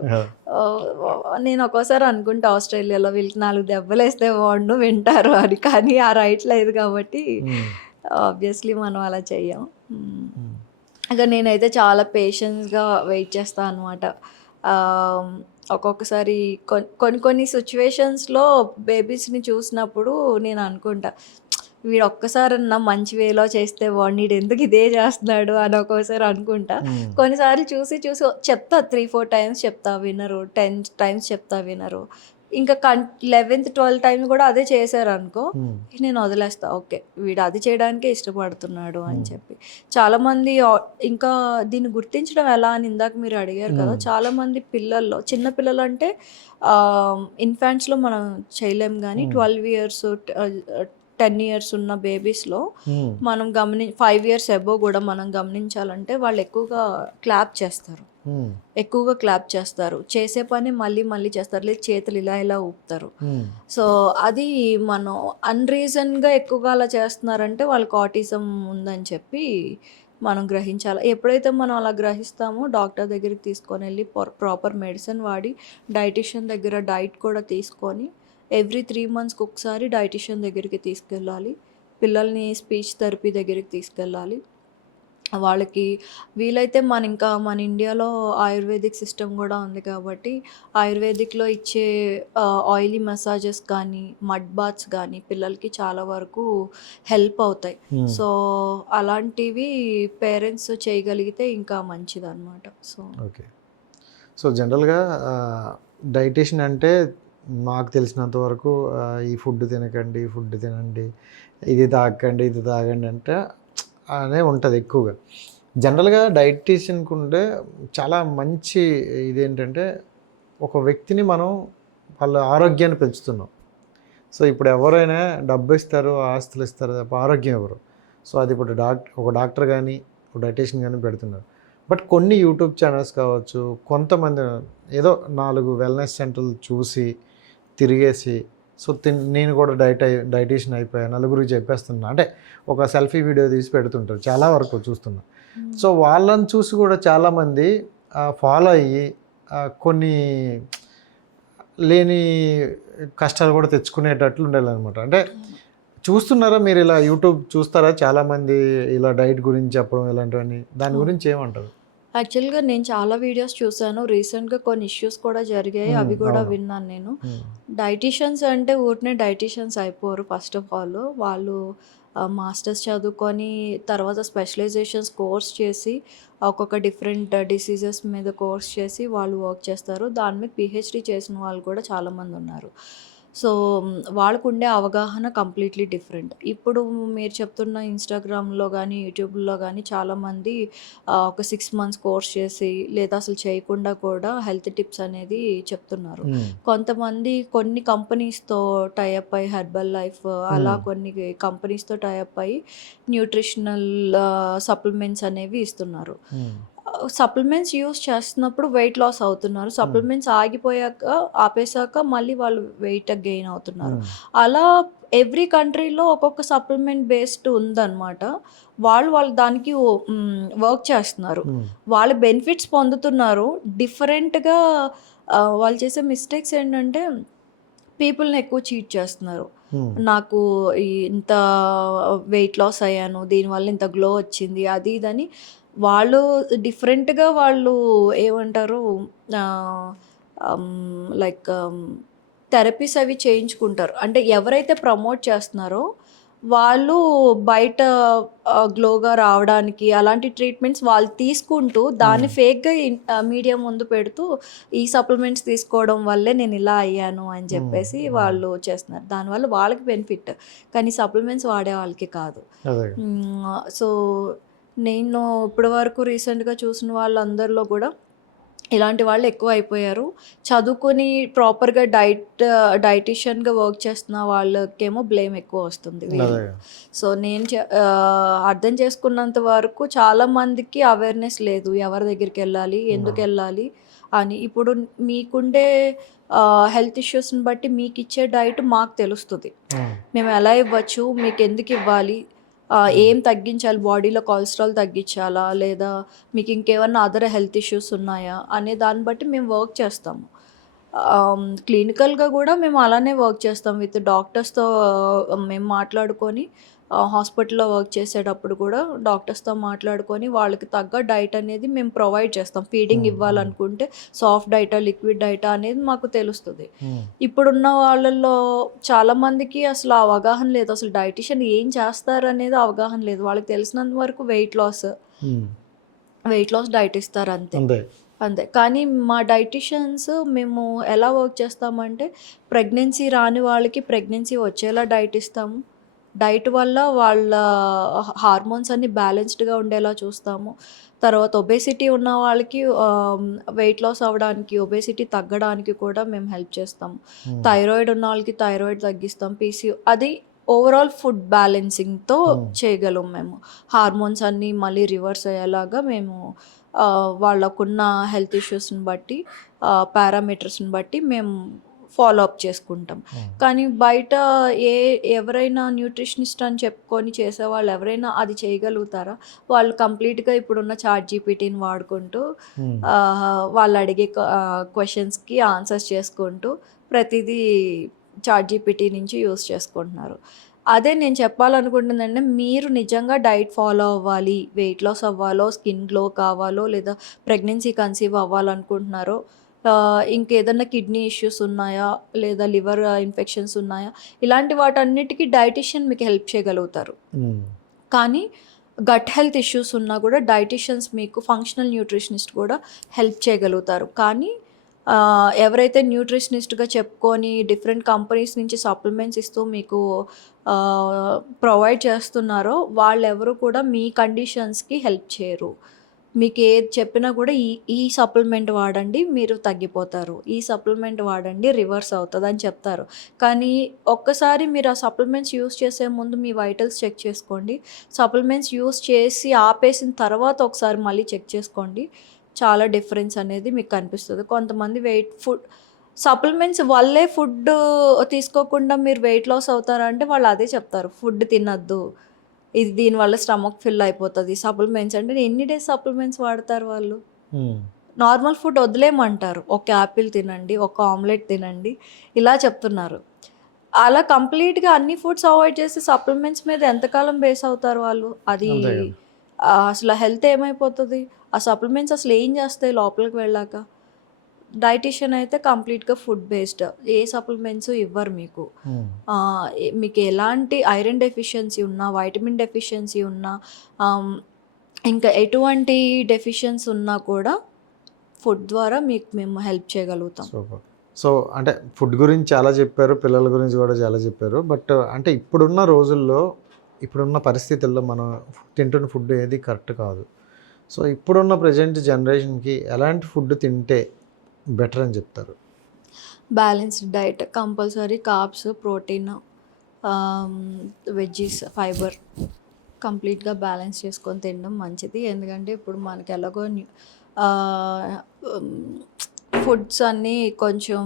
నేను ఒక్కోసారి అనుకుంటా ఆస్ట్రేలియాలో వీళ్ళకి 4 దెబ్బలు వేస్తే బాగుండు, వింటారు అని. కానీ ఆ రైట్ లేదు కాబట్టి ఆబ్వియస్లీ మనం అలా చెయ్యం. ఇంకా నేనైతే చాలా పేషెన్స్గా వెయిట్ చేస్తాను అనమాట. ఒక్కొక్కసారి కొన్ని సిచ్యువేషన్స్లో బేబీస్ని చూసినప్పుడు నేను అనుకుంటా, వీడు ఒక్కసారన్నా మంచి వేలో చేస్తే వాడిని ఎందుకు ఇదే చేస్తున్నాడు అని ఒక్కోసారి అనుకుంటా. కొన్నిసార్లు చూసి చెప్తా, 3-4 టైమ్స్ చెప్తా వినరు, 10 టైమ్స్ చెప్తా వినరు. ఇంకా 11th 12th టైం కూడా అదే చేశారు అనుకో, నేను వదిలేస్తా, ఓకే వీడు అది చేయడానికే ఇష్టపడుతున్నాడు అని చెప్పి. చాలామంది ఇంకా దీన్ని గుర్తించడం ఎలా అని ఇందాక మీరు అడిగారు కదా, చాలామంది పిల్లల్లో, చిన్న పిల్లలు అంటే ఇన్ఫాంట్స్లో మనం చేయలేం, కానీ 12 ఇయర్స్ 10 ఇయర్స్ ఉన్న బేబీస్లో మనం 5 ఇయర్స్ అబోవ్ కూడా మనం గమనించాలంటే వాళ్ళు ఎక్కువగా క్లాప్ చేస్తారు, చేసే పని మళ్ళీ చేస్తారు, లేదు చేతులు ఇలా ఊపుతారు. సో అది మనం అన్రీజన్గా ఎక్కువగా అలా చేస్తున్నారంటే వాళ్ళకి ఆటిజం ఉందని చెప్పి మనం గ్రహించాలి. ఎప్పుడైతే మనం అలా గ్రహిస్తామో డాక్టర్ దగ్గరికి తీసుకొని వెళ్ళి ప్రాపర్ మెడిసిన్ వాడి, డైటీషియన్ దగ్గర డైట్ కూడా తీసుకొని ఎవ్రీ 3 monthsకి ఒకసారి డైటీషియన్ దగ్గరికి తీసుకెళ్ళాలి. పిల్లల్ని స్పీచ్ థెరపీ దగ్గరికి తీసుకెళ్ళాలి. వాళ్ళకి వీలైతే మన ఇండియాలో ఆయుర్వేదిక్ సిస్టమ్ కూడా ఉంది కాబట్టి ఆయుర్వేదిక్లో ఇచ్చే ఆయిలీ మసాజెస్ కానీ మడ్ బాత్స్ కానీ పిల్లలకి చాలా వరకు హెల్ప్ అవుతాయి. సో అలాంటివి పేరెంట్స్ చేయగలిగితే ఇంకా మంచిది అనమాట. ఓకే. సో జనరల్గా డైటీషియన్ అంటే నాకు తెలిసినంత వరకు ఈ ఫుడ్ తినకండి, ఫుడ్ తినండి, ఇది తాగండి అంటే అనే ఉంటుంది ఎక్కువగా. జనరల్గా డైటీషియన్కి ఉండే చాలా మంచి ఇదేంటంటే ఒక వ్యక్తిని మనం వాళ్ళ ఆరోగ్యాన్ని పెంచుతున్నాం. సో ఇప్పుడు ఎవరైనా డబ్బు ఇస్తారు, ఆస్తులు ఇస్తారు తప్ప ఆరోగ్యం ఎవరు. సో అది ఇప్పుడు ఒక డాక్టర్ కానీ ఒక డైటీషియన్ కానీ పెడుతున్నారు. బట్ కొన్ని యూట్యూబ్ ఛానల్స్ కావచ్చు, కొంతమంది ఏదో 4 వెల్నెస్ సెంటర్లు చూసి తిరిగేసి, సో నేను కూడా డైటీషియన్ అయిపోయా, నలుగురికి చెప్పేస్తున్నా అంటే ఒక సెల్ఫీ వీడియో తీసి పెడుతుంటారు, చాలా వరకు చూస్తున్నా. సో వాళ్ళని చూసి కూడా చాలామంది ఫాలో అయ్యి కొన్ని లేని కష్టాలు కూడా తెచ్చుకునేటట్లు ఉండాలన్నమాట. అంటే చూస్తున్నారా మీరు ఇలా యూట్యూబ్ చూస్తారా? చాలామంది ఇలా డైట్ గురించి చెప్పడం ఇలాంటివన్నీ. దాని గురించి ఏమంటారు? యాక్చువల్‌గా నేను చాలా వీడియోస్ చూసాను. రీసెంట్‌గా కొన్ని ఇష్యూస్ కూడా జరిగాయి. అవి కూడా అవును. విన్నాను నేను. హ్మ్. డైటీషియన్స్ అంటే ఊరికనే డైటీషియన్స్ అయిపోరు ఫస్ట్ ఆఫ్ ఆల్. వాళ్ళు మాస్టర్స్ చదువుకొని తర్వాత స్పెషలైజేషన్స్ కోర్స్ చేసి ఒక్కొక్క డిఫరెంట్ డిసీజెస్ మీద కోర్స్ చేసి వాళ్ళు వర్క్ చేస్తారు. దాని మీద పీహెచ్‌డీ చేసిన వాళ్ళు కూడా చాలామంది ఉన్నారు. సో, వాళ్ళకుండే అవగాహన కంప్లీట్‌లీ డిఫరెంట్. ఇప్పుడు మీరు చెప్తున్న ఇన్‌స్టాగ్రామ్‌లో గానీ, యూట్యూబ్‌లో గానీ చాలామంది ఒక 6 మంత్స్ కోర్స్ చేసి లేదా అసలు చేయకుండా కూడా హెల్త్ టిప్స్ అనేది చెప్తున్నారు. హ్మ్. కొంతమంది కొన్ని కంపెనీస్‌తో టై అప్ అయ్యి హెర్బల్ లైఫ్ అలా కొన్ని కంపెనీస్‌తో టై అప్ అయ్యి న్యూట్రిషనల్ సప్లిమెంట్స్ అనేవి ఇస్తున్నారు. హ్మ్. సప్లిమెంట్స్ యూజ్ చేస్తున్నప్పుడు వెయిట్ లాస్ అవుతున్నారు. సప్లిమెంట్స్ ఆపేసాక మళ్ళీ వాళ్ళు వెయిట్ గెయిన్ అవుతున్నారు. హ్మ్. అలా ఎవ్రీ కంట్రీలో ఒక్కొక్క సప్లిమెంట్ బేస్డ్ ఉందన్నమాట. వాళ్ళు దానికి వర్క్ చేస్తున్నారు. హ్మ్. వాళ్ళు బెనిఫిట్స్ పొందుతున్నారు. డిఫరెంట్‌గా వాళ్ళు చేసే మిస్టేక్స్ ఏంటంటే పీపుల్‌ని ఎక్కువ చీట్ చేస్తున్నారు. హ్మ్. నాకు ఇంత వెయిట్ లాస్ అయ్యాను. దీనివల్ల ఇంత గ్లో వచ్చింది. అది ఇదని వాళ్ళు డిఫరెంట్‌గా వాళ్ళు ఏమంటారు ఆహ్, లైక్ థెరపీస్ అవి చేయించుకుంటారు. అంటే ఎవరైతే ప్రమోట్ చేస్తున్నారో వాళ్ళు బయట గ్లోగా రావడానికి అలాంటి ట్రీట్మెంట్స్ వాళ్ళు తీసుకుంటూ దాన్ని హ్మ్. ఫేక్‌గా మీడియా ముందు పెడుతూ ఈ సప్లిమెంట్స్ తీసుకోవడం వల్లే నేను ఇలా అయ్యాను అని హ్మ్. చెప్పేసి హ్మ్. వాళ్ళు చేస్తున్నారు. దానివల్ల వాళ్ళకి బెనిఫిట్. కానీ సప్లిమెంట్స్ వాడే వాళ్ళకి కాదు. అదే. సో, నేను ఇప్పటి వరకు రీసెంట్‌గా చూసిన వాళ్ళందరిలో గూడా ఇలాంటి వాళ్ళు ఎక్కువైపోయారు. చదువుకొని ప్రాపర్‌గా డైటీషియన్‌గా వర్క్ చేస్తున్న వాళ్ళకేమో బ్లేమ్ ఎక్కువ వస్తుంది అదే. వీళ్ళు. సో, నేను అర్థం చేసుకున్నంత వరకు చాలా మందికి అవేర్‌నెస్ లేదు. ఎవరి దగ్గరికెళ్ళాలి? హ్మ్. ఎందుకెళ్ళాలి? అని. ఇప్పుడు మీకుండే హెల్త్ ఇష్యూస్‌ని బట్టి మీకిచ్చే డైట్ మాకు తెలుస్తది. హ్మ్. మేము ఎలా ఇవ్వచ్చు? మీకెందుకివ్వాలి? హ్మ్. ఏం తగ్గించాలి? బాడీలో కొలెస్ట్రాల్ తగ్గించాలా? లేదా మీకు ఇంకేమన్నా అదర్ హెల్త్ ఇష్యూస్ ఉన్నాయా? అనే దాన్ని బట్టి మేము వర్క్ చేస్తాము. క్లినికల్‌గా గూడా మేము అలానే వర్క్ చేస్తాం. విత్ డాక్టర్స్‌తో మేము మాట్లాడుకొని హాస్పిటల్‌లో వర్క్ చేసేటప్పుడు కూడా డాక్టర్స్‌తో మాట్లాడుకొని వాళ్ళకి తగ్గ డైట్ అనేది మేము ప్రొవైడ్ చేస్తాం. ఫీడింగ్ హ్మ్. హ్మ్. ఇవ్వాలనుకుంటే సాఫ్ట్ డైటా, లిక్విడ్ డైటా అనేది మాకు తెలుస్తది. హ్మ్. ఇప్పుడున్న వాళ్ళల్లో చాలామందికి అసలు ఆ అవగాహన లేదు. అసలు డైటీషియన్ ఏం చేస్తారనేది అవగాహన లేదు. వాళ్ళకి తెలిసినంత వరకు హ్మ్. వెయిట్ లాస్ డైట్ ఇస్తారంతే. అంతే. అంతే. కానీ మా డైటీషియన్స్ మేము ఎలా వర్క్ చేస్తామంటే, ప్రెగ్నెన్సీ రాని వాళ్ళకి ప్రెగ్నెన్సీ వచ్చేలా డైట్ ఇస్తాము. డైట్ వల్ల వాళ్ళ హార్మోన్స్ అన్నీ బ్యాలెన్స్డ్‌గా ఉండేలా చూస్తాము. తర్వాత ఒబేసిటీ ఉన్న వాళ్ళకి వెయిట్ లాస్ అవ్వడానికి, ఒబేసిటీ తగ్గడానికి కూడా మేము హెల్ప్ చేస్తాము. హ్మ్. థైరాయిడ్ ఉన్న వాళ్ళకి థైరాయిడ్ తగ్గిస్తాం. అది ఓవరాల్ ఫుడ్ బ్యాలెన్సింగ్‌తో హ్మ్. చేయగలం మేము. హార్మోన్స్ అన్నీ మళ్ళీ రివర్స్ అయ్యేలాగా మేము వాళ్ళకున్న హెల్త్ ఇష్యూస్‌ని బట్టి పారామీటర్స్‌ని బట్టి మేము ఫాలో అప్ చేసుకుంటాం. హ్మ్. కానీ బయట ఏ ఎవరైనా న్యూట్రిషనిస్ట్ అని చెప్పుకొని చేసేవాళ్ళు ఎవరైనా అది చేయగలుగుతారా? వాళ్ళు కంప్లీట్‌గా ఇప్పుడున్న చాట్‌జీపీటీని వాడుకుంటూ హ్మ్. వాళ్ళు అడిగే క్వెషన్స్‌కి ఆన్సర్స్ చేసుకుంటూ ప్రతీదీ చాట్‌జీపీటీ నుంచి యూజ్ చేసుకుంటున్నారు. అదే నేను చెప్పాలనుకుంటుందంటే, మీరు నిజంగా డైట్ ఫాలో అవ్వాలి, వెయిట్ లాస్ అవ్వాలో, స్కిన్ గ్లో కావాలో, లేదా ప్రెగ్నెన్సీ కన్సీవ్ అవ్వాలనుకుంటున్నారో, ఇంకేదన్నా కిడ్నీ ఇష్యూస్ ఉన్నాయా, లేదా లివర్ ఇన్ఫెక్షన్స్ ఉన్నాయా, ఇలాంటి వాటన్నిటికి డైటీషియన్ మీకు హెల్ప్ చేయగలుగుతారు. హ్మ్. కానీ గట్ హెల్త్ ఇష్యూస్ ఉన్నా కూడా డైటీషియన్స్ మీకు ఫంక్షనల్ న్యూట్రిషనిస్ట్ కూడా హెల్ప్ చేయగలుగుతారు. కానీ ఎవరైతే న్యూట్రిషనిస్ట్‌గా చెప్పుకొని డిఫరెంట్ కంపెనీస్ నుంచి సప్లిమెంట్స్ ఇస్తూ మీకు ప్రొవైడ్ చేస్తున్నారో వాళ్ళెవరు కూడా మీ కండిషన్స్‌కి హెల్ప్ చేయరు. మీకేది చెప్పినా కూడా ఈ ఈ సప్లిమెంట్ వాడండి మీరు తగ్గిపోతారు. ఈ సప్లిమెంట్ వాడండి రివర్స్ అవుతదని చెప్తారు. కానీ ఒక్కసారి మీరు ఆ సప్లిమెంట్స్ యూజ్ చేసే ముందు మీ వైటల్స్ చెక్ చేసుకోండి. సప్లిమెంట్స్ యూజ్ చేసి ఆపేసిన తర్వాత ఒకసారి మళ్ళీ చెక్ చేసుకోండి. చాలా డిఫరెన్స్ అనేది మీకు కనిపిస్తది. కొంతమంది సప్లిమెంట్స్ వల్లే ఫుడ్డు తీసుకోకుండా మీరు వెయిట్ లాస్ అవుతారా అంటే వాళ్ళు అదే చెప్తారు. ఫుడ్ తినొద్దు. ఇది దీనివల్ల స్టమక్ ఫిల్ అయిపోతది. సప్లిమెంట్స్ అంటే ఎన్ని డేస్ సప్లిమెంట్స్ వాడతారు వాళ్ళు? హ్మ్. నార్మల్ ఫుడ్ వదిలేయమంటారు. ఒక యాపిల్ తినండి, ఒక ఆమ్లెట్ తినండి ఇలా చెప్తున్నారు. అలా కంప్లీట్గా అన్ని ఫుడ్స్ అవాయిడ్ చేసి సప్లిమెంట్స్ మీద ఎంతకాలం బేస్ అవుతారు వాళ్ళు? అది అంతే కదా. అసలు హెల్త్ ఏమైపోతుంది? ఆ సప్లిమెంట్స్ అసలు ఏం చేస్తాయి లోపలికి వెళ్ళాక? డైటీషియన్ అయితే కంప్లీట్గా ఫుడ్ బేస్డ్, ఏ సప్లిమెంట్స్ ఇవ్వరు మీకు. మీకు ఎలాంటి ఐరన్ డెఫిషియన్సీ ఉన్నా, వైటమిన్ డెఫిషియన్సీ ఉన్నా, ఇంకా ఎటువంటి డెఫిషియన్సీ ఉన్నా కూడా ఫుడ్ ద్వారా మీకు మేము హెల్ప్ చేయగలుగుతాం. సూపర్. సో అంటే ఫుడ్ గురించి చాలా చెప్పారు, పిల్లల గురించి కూడా చాలా చెప్పారు. బట్ అంటే ఇప్పుడున్న రోజుల్లో, ఇప్పుడున్న పరిస్థితుల్లో మనం తింటున్న ఫుడ్ ఏది కరెక్ట్ కాదు. సో ఇప్పుడున్న ప్రజెంట్ జనరేషన్కి ఎలాంటి ఫుడ్ తింటే బెటర్ అని చెప్తారు? Balanced diet compulsory, carbs, protein, veggies, fibre కంప్లీట్గా బ్యాలెన్స్ చేసుకొని తినడం మంచిది. ఎందుకంటే ఇప్పుడు మనకి ఎలాగో ఫుడ్స్ అన్నీ కొంచెం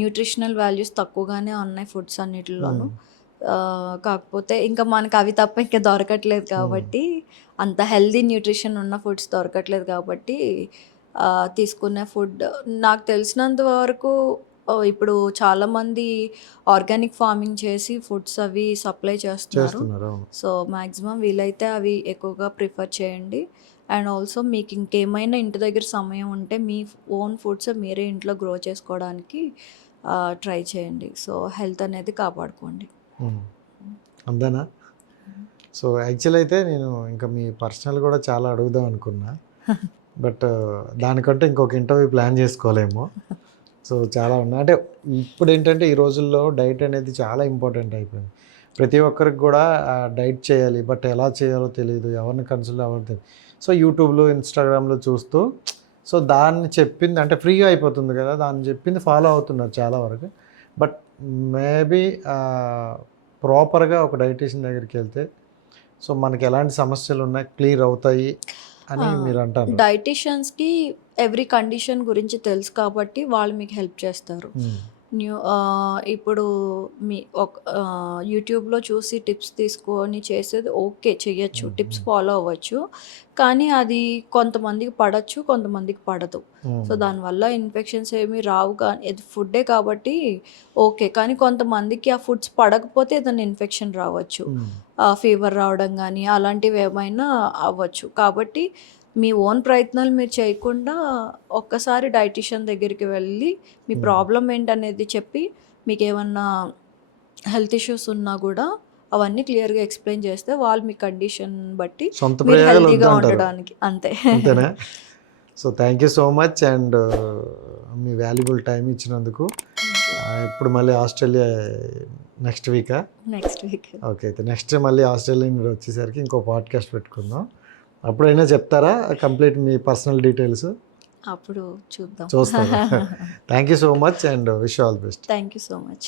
న్యూట్రిషనల్ వాల్యూస్ తక్కువగానే ఉన్నాయి ఫుడ్స్ అన్నిటిలోనూ. కాకపోతే ఇంకా మనకు అవి తప్ప ఇంకా దొరకట్లేదు కాబట్టి, అంత హెల్దీ న్యూట్రిషన్ ఉన్న ఫుడ్స్ దొరకట్లేదు కాబట్టి తీసుకునే ఫుడ్ నాకు తెలిసినంత వరకు ఇప్పుడు చాలామంది ఆర్గానిక్ ఫార్మింగ్ చేసి ఫుడ్స్ అవి సప్లై చేస్తున్నారు. సో మ్యాక్సిమం వీలైతే అవి ఎక్కువగా ప్రిఫర్ చేయండి. అండ్ ఆల్సో మీకు ఇంకేమైనా ఇంటి దగ్గర సమయం ఉంటే మీ ఓన్ ఫుడ్స్ మీరే ఇంట్లో గ్రో చేసుకోవడానికి ట్రై చేయండి. సో హెల్త్ అనేది కాపాడుకోండి. అంతేనా? సో యాక్చువల్ అయితే నేను ఇంకా మీ పర్సనల్ కూడా చాలా అడుగుదాం అనుకున్నా, బట్ దానికంటే ఇంకొక ఇంటర్వ్యూ ప్లాన్ చేసుకోలేమో. సో చాలా ఉన్నాయి. అంటే ఇప్పుడు ఏంటంటే ఈ రోజుల్లో డైట్ అనేది చాలా ఇంపార్టెంట్ అయిపోయింది. ప్రతి ఒక్కరికి కూడా డైట్ చేయాలి, బట్ ఎలా చేయాలో తెలియదు, ఎవరిని కన్సల్ట్ అవ్వడం తెలియదు. సో యూట్యూబ్లో, ఇన్స్టాగ్రామ్లో చూస్తూ సో దాన్ని చెప్పింది అంటే ఫ్రీగా అయిపోతుంది కదా, దాన్ని చెప్పింది ఫాలో అవుతున్నారు చాలా వరకు. బట్ మేబీ ప్రాపర్గా ఒక డైటీషియన్ దగ్గరికి వెళ్తే సో మనకి ఎలాంటి సమస్యలు ఉన్నాయి క్లియర్ అవుతాయి అని మీరు అంటారు. డైటీషియన్స్కి ఎవ్రీ కండిషన్ గురించి తెలుసు కాబట్టి వాళ్ళు మీకు హెల్ప్ చేస్తారు. ఇప్పుడు మీ యూట్యూబ్లో చూసి టిప్స్ తీసుకొని చేసేది ఓకే, చెయ్యొచ్చు, టిప్స్ ఫాలో అవ్వచ్చు. కానీ అది కొంతమందికి పడచ్చు, కొంతమందికి పడదు. సో దానివల్ల ఇన్ఫెక్షన్స్ ఏమీ రావు. కానీ ఇది ఫుడ్డే కాబట్టి ఓకే. కానీ కొంతమందికి ఆ ఫుడ్స్ పడకపోతే ఏదైనా ఇన్ఫెక్షన్ రావచ్చు, ఫీవర్ రావడం కానీ అలాంటివి ఏమైనా అవ్వచ్చు. కాబట్టి మీ ఓన్ ప్రయత్నాలు మీరు చేయకుండా ఒక్కసారి డైటీషియన్ దగ్గరికి వెళ్ళి మీ ప్రాబ్లం ఏంటనేది చెప్పి, మీకు ఏమన్నా హెల్త్ ఇష్యూస్ ఉన్నా కూడా అవన్నీ క్లియర్గా ఎక్స్ప్లెయిన్ చేస్తే వాళ్ళు మీ కండిషన్ బట్టి మీరు హెల్తీగా ఉండడానికి అంతేనా. So thank you so much and me valuable time ఇచ్చినందుకు. ఇప్పుడు మళ్ళీ ఆస్ట్రేలియా నెక్స్ట్ వీక్. ఓకే, అయితే నెక్స్ట్ మళ్ళీ ఆస్ట్రేలియా మీరు వచ్చేసరికి ఇంకో పాడ్కాస్ట్ పెట్టుకుందాం. అప్పుడైనా చెప్తారా కంప్లీట్ మీ పర్సనల్ డీటెయిల్స్? అప్పుడు చూస్తారా? Thank you so much and wish all best. Thank you so much.